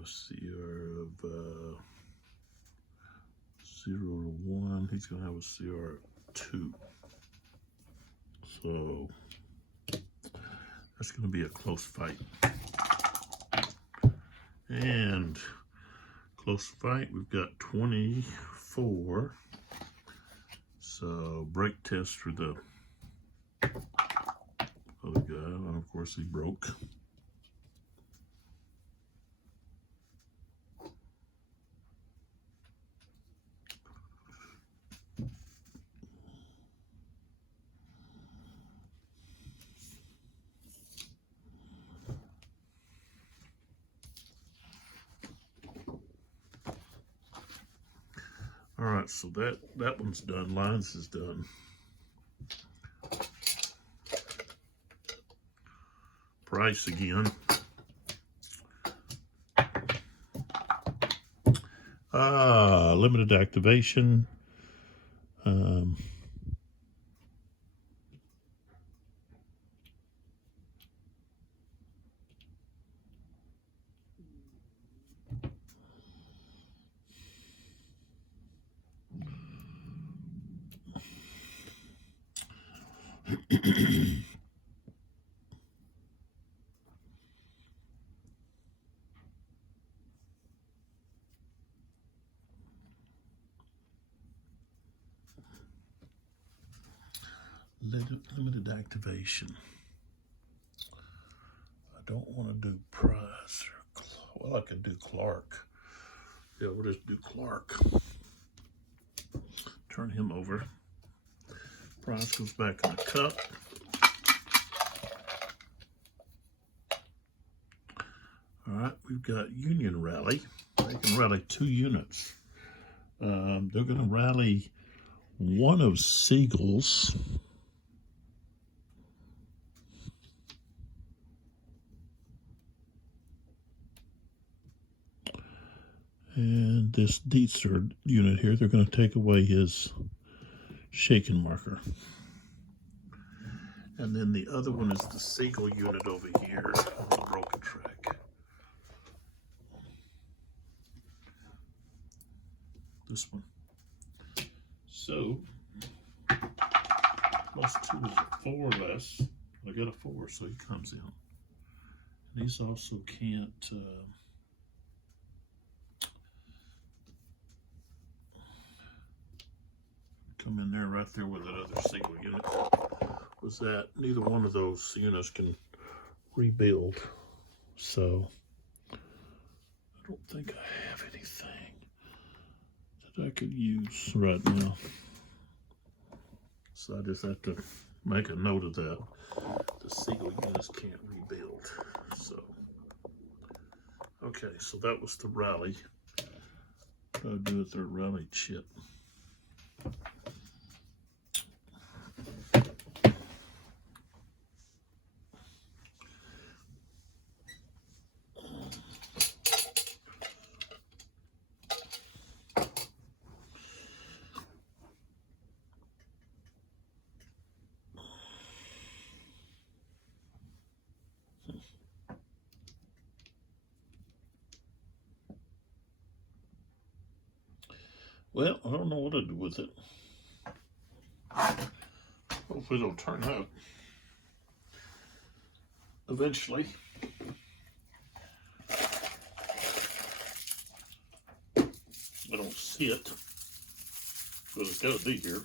CR of 0 to 1. He's going to have a CR of 2. So that's going to be a close fight. And close fight, we've got 24. So break test for the other guy, and of course he broke. All right, so that one's done. Lines is done. Price again. Limited activation. Limited activation. I don't want to do Price or well, I could do Clark. Yeah, we'll just do Clark. Turn him over. Price goes back in the cup. All right, we've got Union Rally. They can rally 2 units. They're going to rally one of Siegel's. And this Dietzler unit here, they're going to take away his shaken marker. And then the other one is the Siegel unit over here on the broken track. This one. So, plus 2 is a 4 or less. I got a 4, so he comes in. And he's also can't come in there right there with that other Siegel unit. Was that neither one of those units can rebuild. So, I don't think I have anything that I could use right now. So I just have to make a note of that. The Siegel units can't rebuild. So, okay, so that was the rally. What do I do with their rally chip? Well, I don't know what to do with it. Hopefully it'll turn out eventually. I don't see it, but it's got to be here.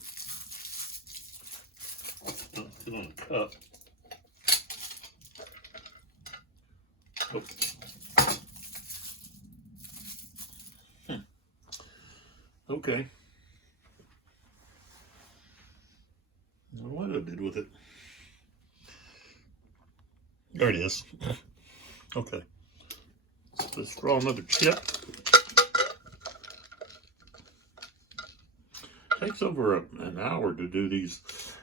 Don't fit on the cup. Oh. Okay. I don't know what I did with it. There it is. Okay. Let's draw another chip. Takes over an hour to do these.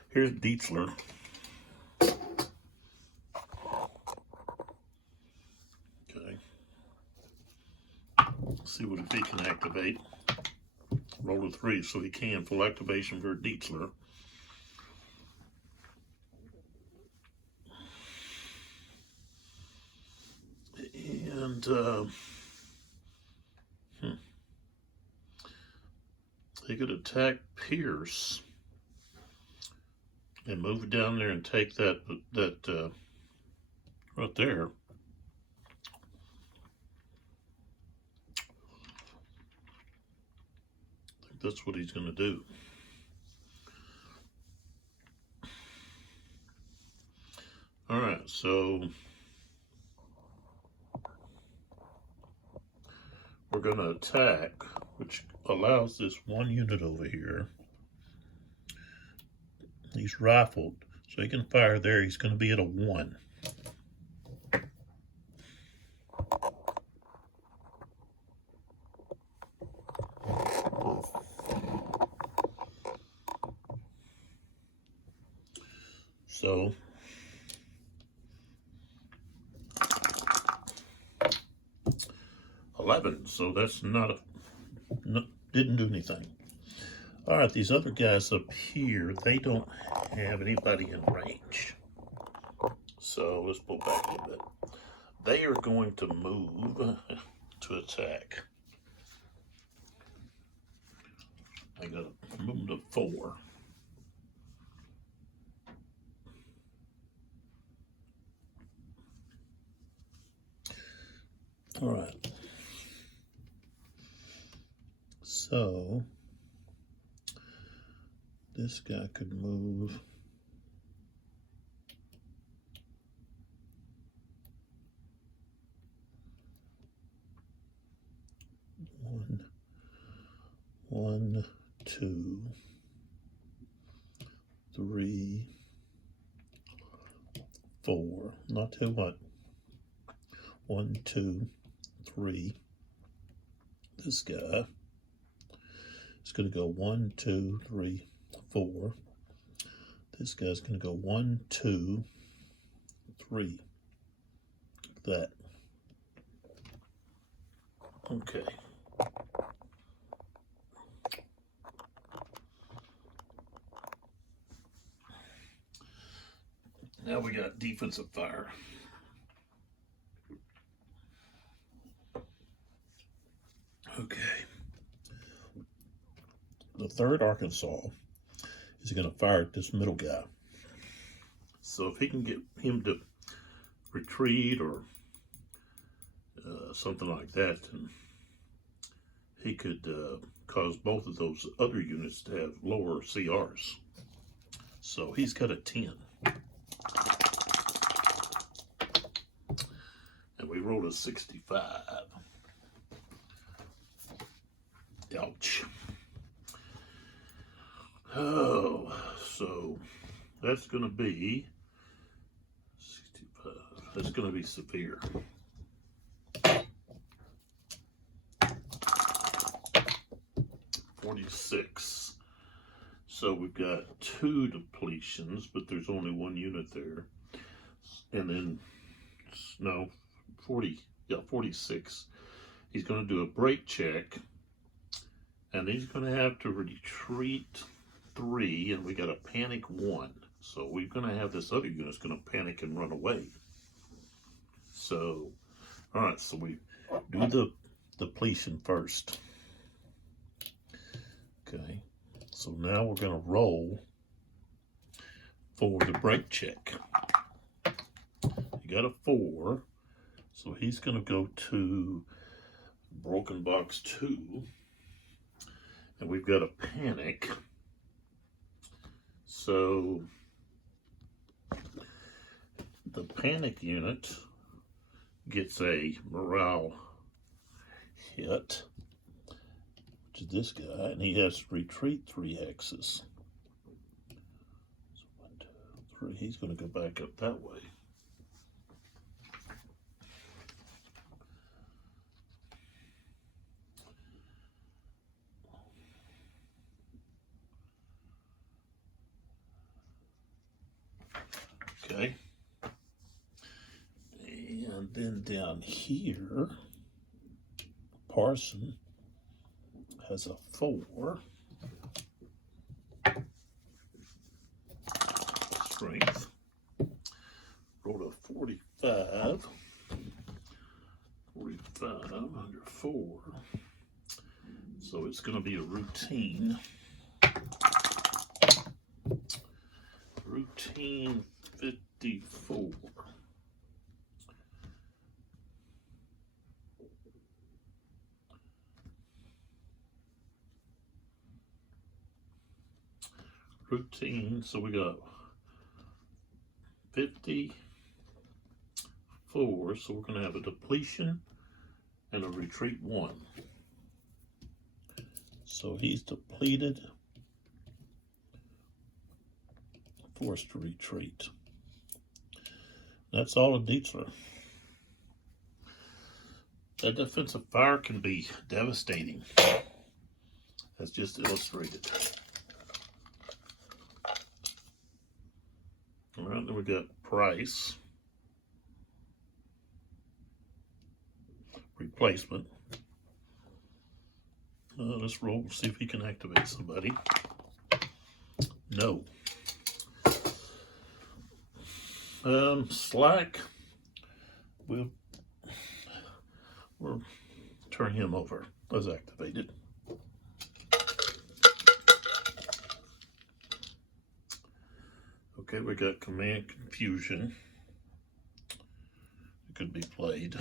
Here's Dietzler. Okay. See what if he can activate. Roll a 3, so he can. Full activation for Dietzler. And they could attack Pierce and move down there and take that right there. I think that's what he's going to do. All right, so we're going to attack, which allows this one unit over here. He's rifled, so he can fire there. He's going to be at a 1. So so that's not didn't do anything. All right, these other guys up here, they don't have anybody in range. So let's pull back a little bit. They are going to move to attack. I gotta move to 4. All right. So this guy could move one, 2, 3, 4. Not too much. 1, 2, 3. This guy is going to go 1, 2, 3, 4. This guy's going to go 1, 2, 3. That. Okay. Now we got defensive fire. Okay. The 3rd Arkansas is going to fire at this middle guy. So if he can get him to retreat or something like that, then he could cause both of those other units to have lower CRs. So he's got a 10. And we rolled a 65. Ouch. Oh, so that's going to be 65. That's going to be severe. $46. So we've got 2 depletions, but there's only 1 unit there. And then, no, 46. He's going to do a break check. And he's going to have to retreat 3, and we got a panic 1. So we're going to have this other unit's going to panic and run away. So, all right, so we do the depletion first. Okay, so now we're going to roll for the break check. You got a 4, so he's going to go to broken box 2. And we've got a panic. So the panic unit gets a morale hit, which is this guy, and he has to retreat 3 hexes. So 1, 2, 3. He's going to go back up that way. Okay, and then down here, Parson has a 4 strength, rolled a 45 under 4, So it's going to be a routine. Routine 54. Routine, so we got 54, so we're going to have a depletion and a retreat 1. So he's depleted, forced to retreat. That's all of Dietzler. That defensive fire can be devastating, as just illustrated. All right, then we got Price. Replacement. Let's roll, see if he can activate somebody. No. Slack. We'll turn him over as activated. Okay, we got Command Confusion. It could be played.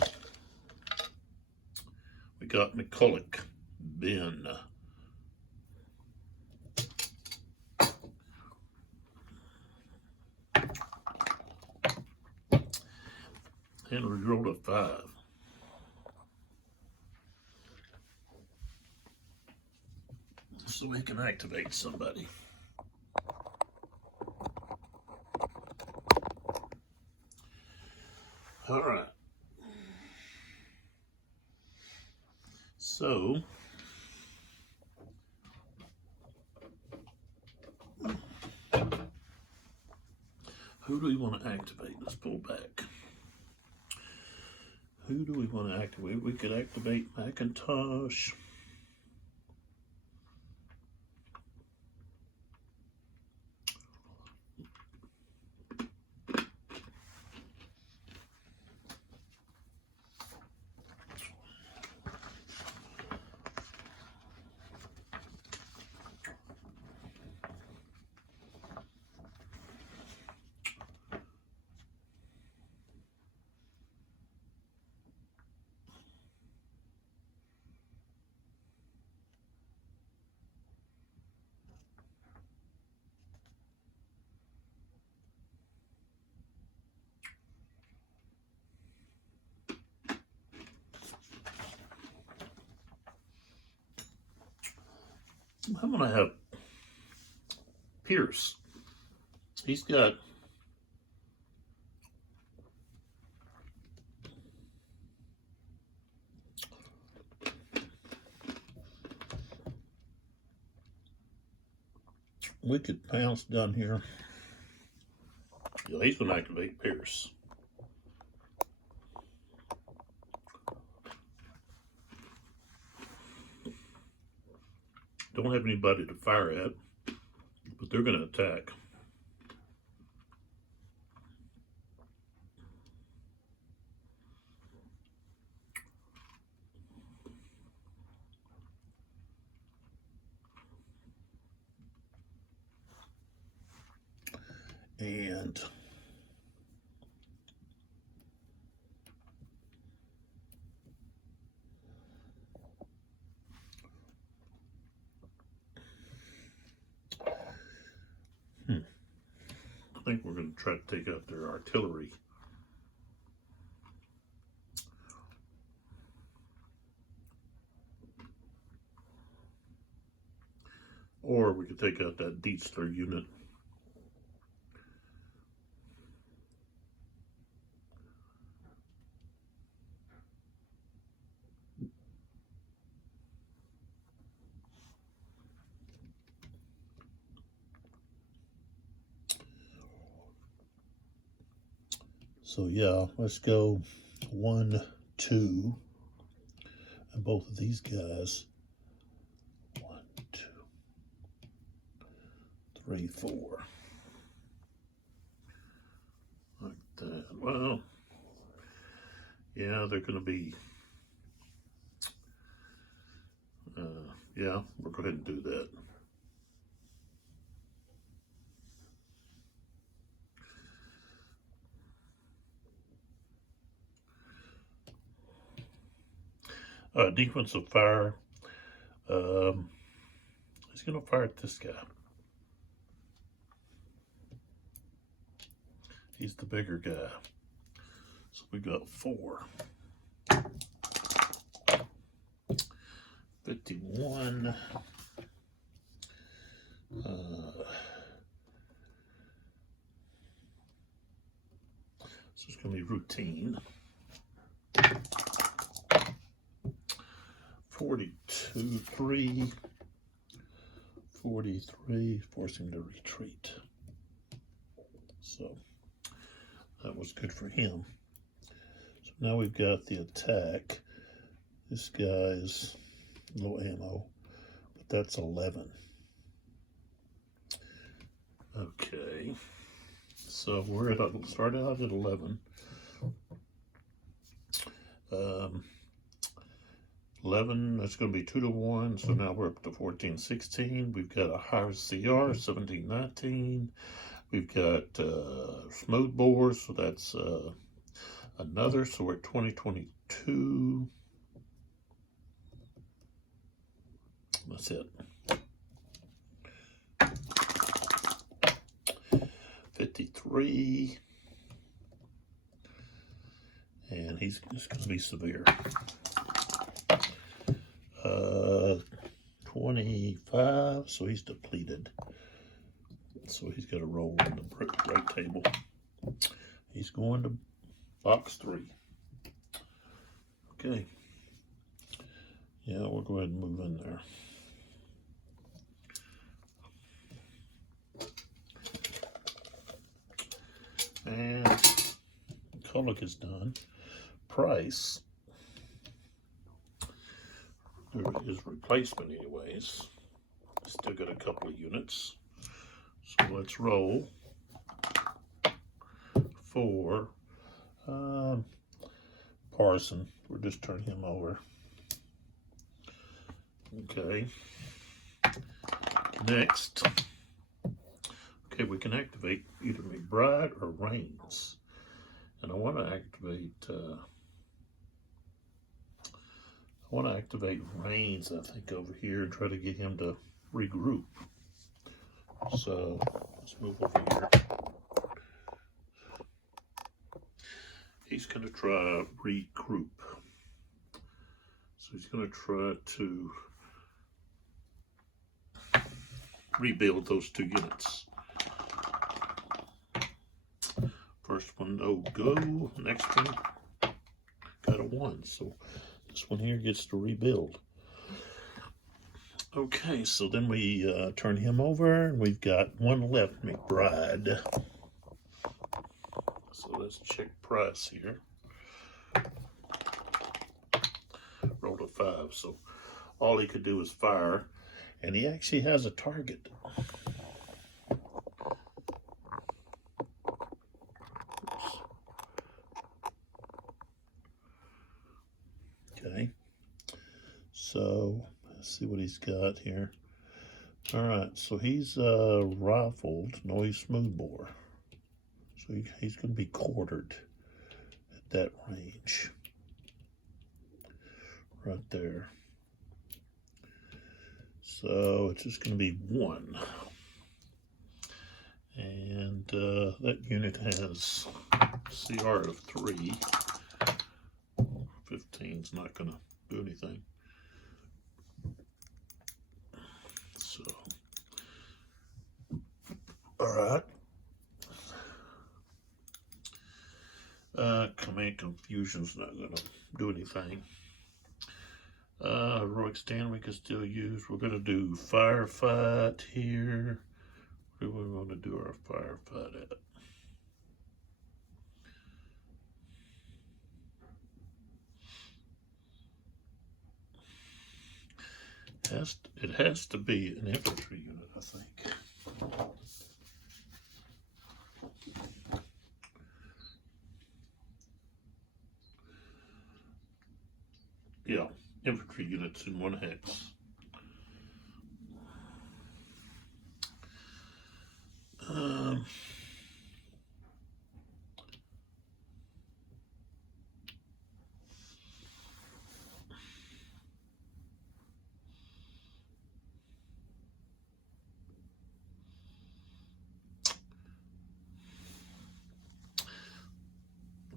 We got McCulloch, Ben. And we rolled a 5. So we can activate somebody. All right. So who do we want to activate? Let's pull back. Who do we want to activate? We could activate McIntosh. I'm going to have Pierce. He's got Wicked Pounce down here. Yeah, he's going to activate Pierce. Don't have anybody to fire at, but they're going to attack. And I think we're going to try to take out their artillery. Or we could take out that Dietzler unit. So yeah, let's go 1, 2, and both of these guys. 1, 2, 3, 4. Like that. Well, yeah, they're going to be, Yeah, we'll go ahead and do that. Defensive fire. He's going to fire at this guy. He's the bigger guy. So we got 4. 51. So it's going to be routine. 42, 3. 43, force him to retreat. So that was good for him. So now we've got the attack. This guy's low ammo, but that's 11. Okay, so we're at started out at 11. 11, that's going to be 2 to 1, so now we're up to 14, 16. We've got a higher CR, 17, 19. We've got smooth bore, so that's another, so we're at 20, 22. That's it. 53. And he's just going to be severe. 25, so he's depleted. So he's got to roll on the break table. He's going to box 3. Okay. Yeah, we'll go ahead and move in there. And Kulik is done. Price. His replacement anyways. Still got a couple of units. So let's roll. 4. Parson. We'll just turn him over. Okay. Next. Okay, we can activate either McBride or Rains. And I want to activate Rains, I think, over here and try to get him to regroup. So let's move over here. He's going to try regroup. So he's going to try to rebuild those 2 units. First one, no go. Next one, got a 1. So this one here gets to rebuild. Okay, so then we turn him over, and we've got 1 left, McBride. So let's check price here. Rolled a 5, so all he could do is fire, and he actually has a target. Okay, so let's see what he's got here. All right, so he's rifled, no, he's smoothbore. So he's going to be quartered at that range. Right there. So it's just going to be 1. And that unit has CR of 3. 15's not going to do anything. So, all right. Command Confusion's not going to do anything. Heroic Stand we can still use. We're going to do Firefight here. Where do we want to do our Firefight at? It has to be an infantry unit, I think. Yeah, infantry units in 1 hex.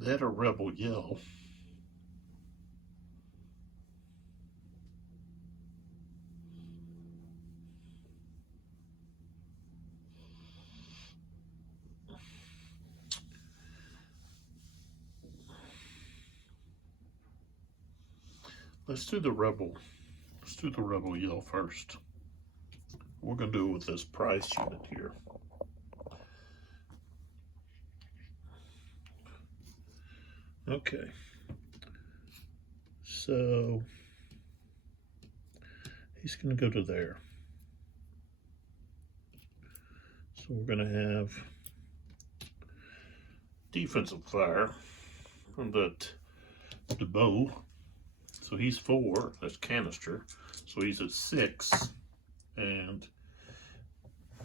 That or Rebel Yell. Let's do the Rebel. Let's do the Rebel Yell first. We're going to do it with this price unit here. Okay. So he's going to go to there. So we're going to have defensive fire from that DeBow. So he's 4. That's canister. So he's at 6. And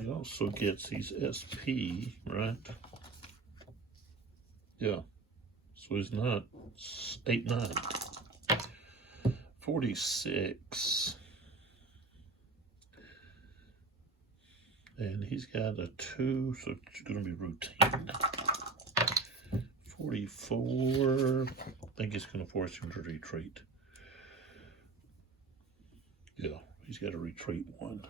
he also gets these SP, right? Yeah. So he's not 8, 9. 46. And he's got a 2, so it's going to be routine. 44. I think it's going to force him to retreat. Yeah, he's got to retreat 1.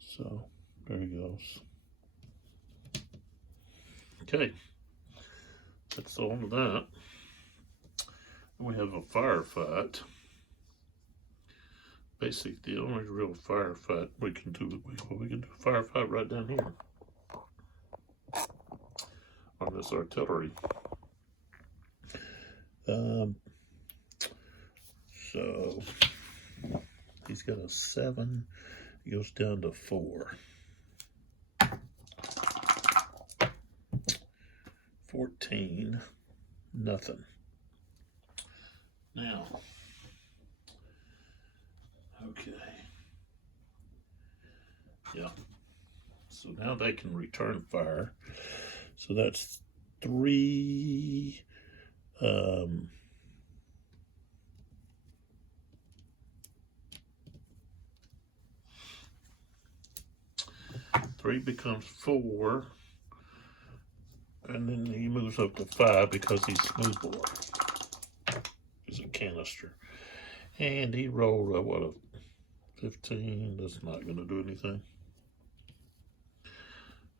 So there he goes. Okay, that's all of that. We have a firefight. Basically, the only real firefight we can do, we can do a firefight right down here on this artillery. So he's got a 7. He goes down to 4. 14. Nothing. Now, okay. Yeah. So now they can return fire. So that's 3. 3 becomes 4, and then he moves up to 5 because he's smoothbore. He's a canister, and he rolled a, what, a 15. That's not going to do anything.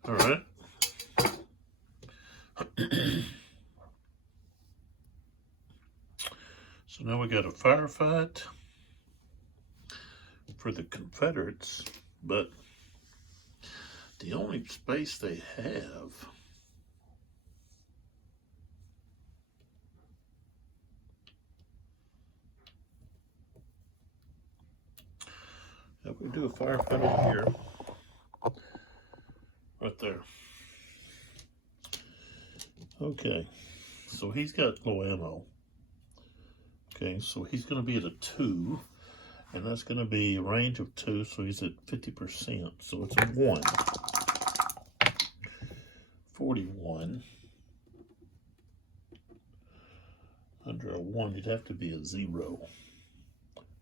All right. So now we got a firefight for the Confederates, but the only space they have if we do a firefight over here, right there. Okay, so he's got low ammo. Okay, so he's going to be at a 2, and that's going to be a range of 2, so he's at 50%, so it's a 1. 41. Under a 1, you'd have to be a 0.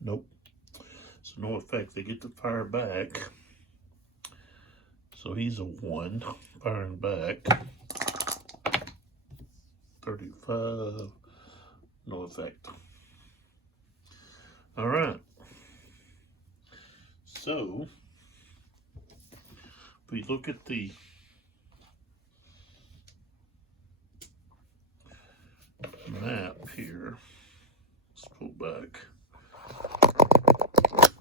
Nope. So no effect. They get to fire back. So he's a 1, firing back. 35. No effect. All right. So if we look at the map here, let's pull back.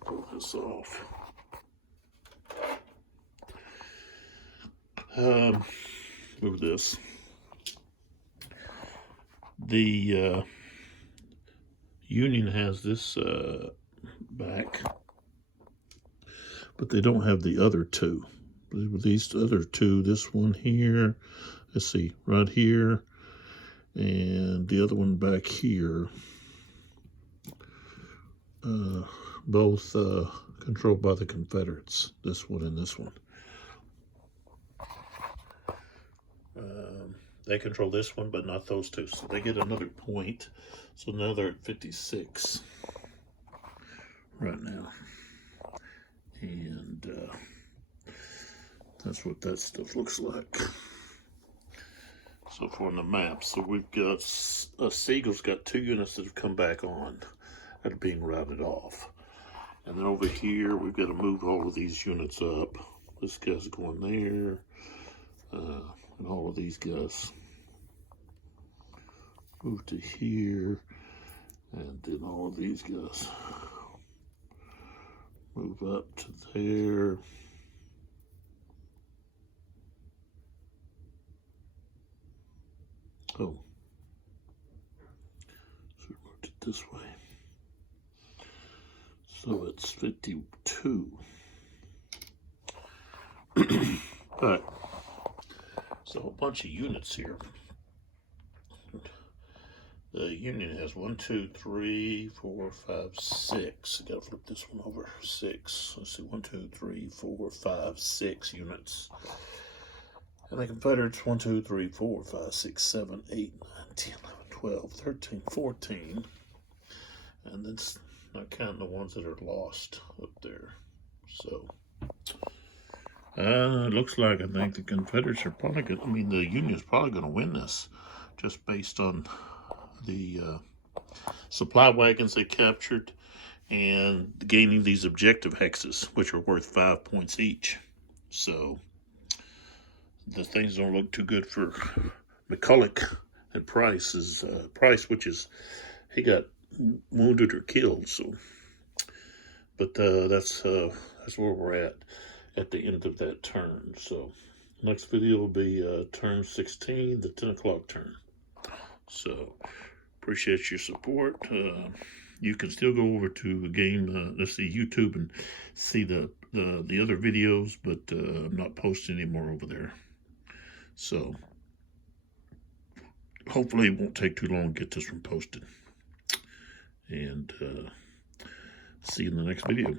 Pull this off. Move this. The Union has this back, but they don't have the other 2. These other 2, this one here, let's see, right here, and the other one back here, both controlled by the Confederates, this one and this one. They control this one, but not those 2, so they get another point. So now they're at 56 right now. And that's what that stuff looks like. So for the map, so we've got Siegel's got 2 units that have come back on that are being routed off. And then over here, we've got to move all of these units up. This guy's going there, and all of these guys move to here, and then all of these guys move up to there. Oh, so we moved it this way. So it's 52. Alright, so a bunch of units here. The Union has 1, 2, 3, 4, 5, 6. I gotta flip this one over. 6. Let's see, 1, 2, 3, 4, 5, 6 units. And the Confederates 1, 2, 3, 4, 5, 6, 7, 8, 9, 10, 11, 12, 13, 14. And that's not counting the ones that are lost up there. So it looks like I think the Confederates are probably going to, the Union's probably going to win this, just based on the supply wagons they captured and gaining these objective hexes, which are worth 5 points each. So the things don't look too good for McCulloch and Price. Price, which is, he got wounded or killed. So, but that's where we're at the end of that turn. So next video will be turn 16, the 10 o'clock turn. So appreciate your support. You can still go over to Game, let's see, YouTube, and see the other videos, but I'm not posting anymore over there. So hopefully it won't take too long to get this one posted. And see you in the next video.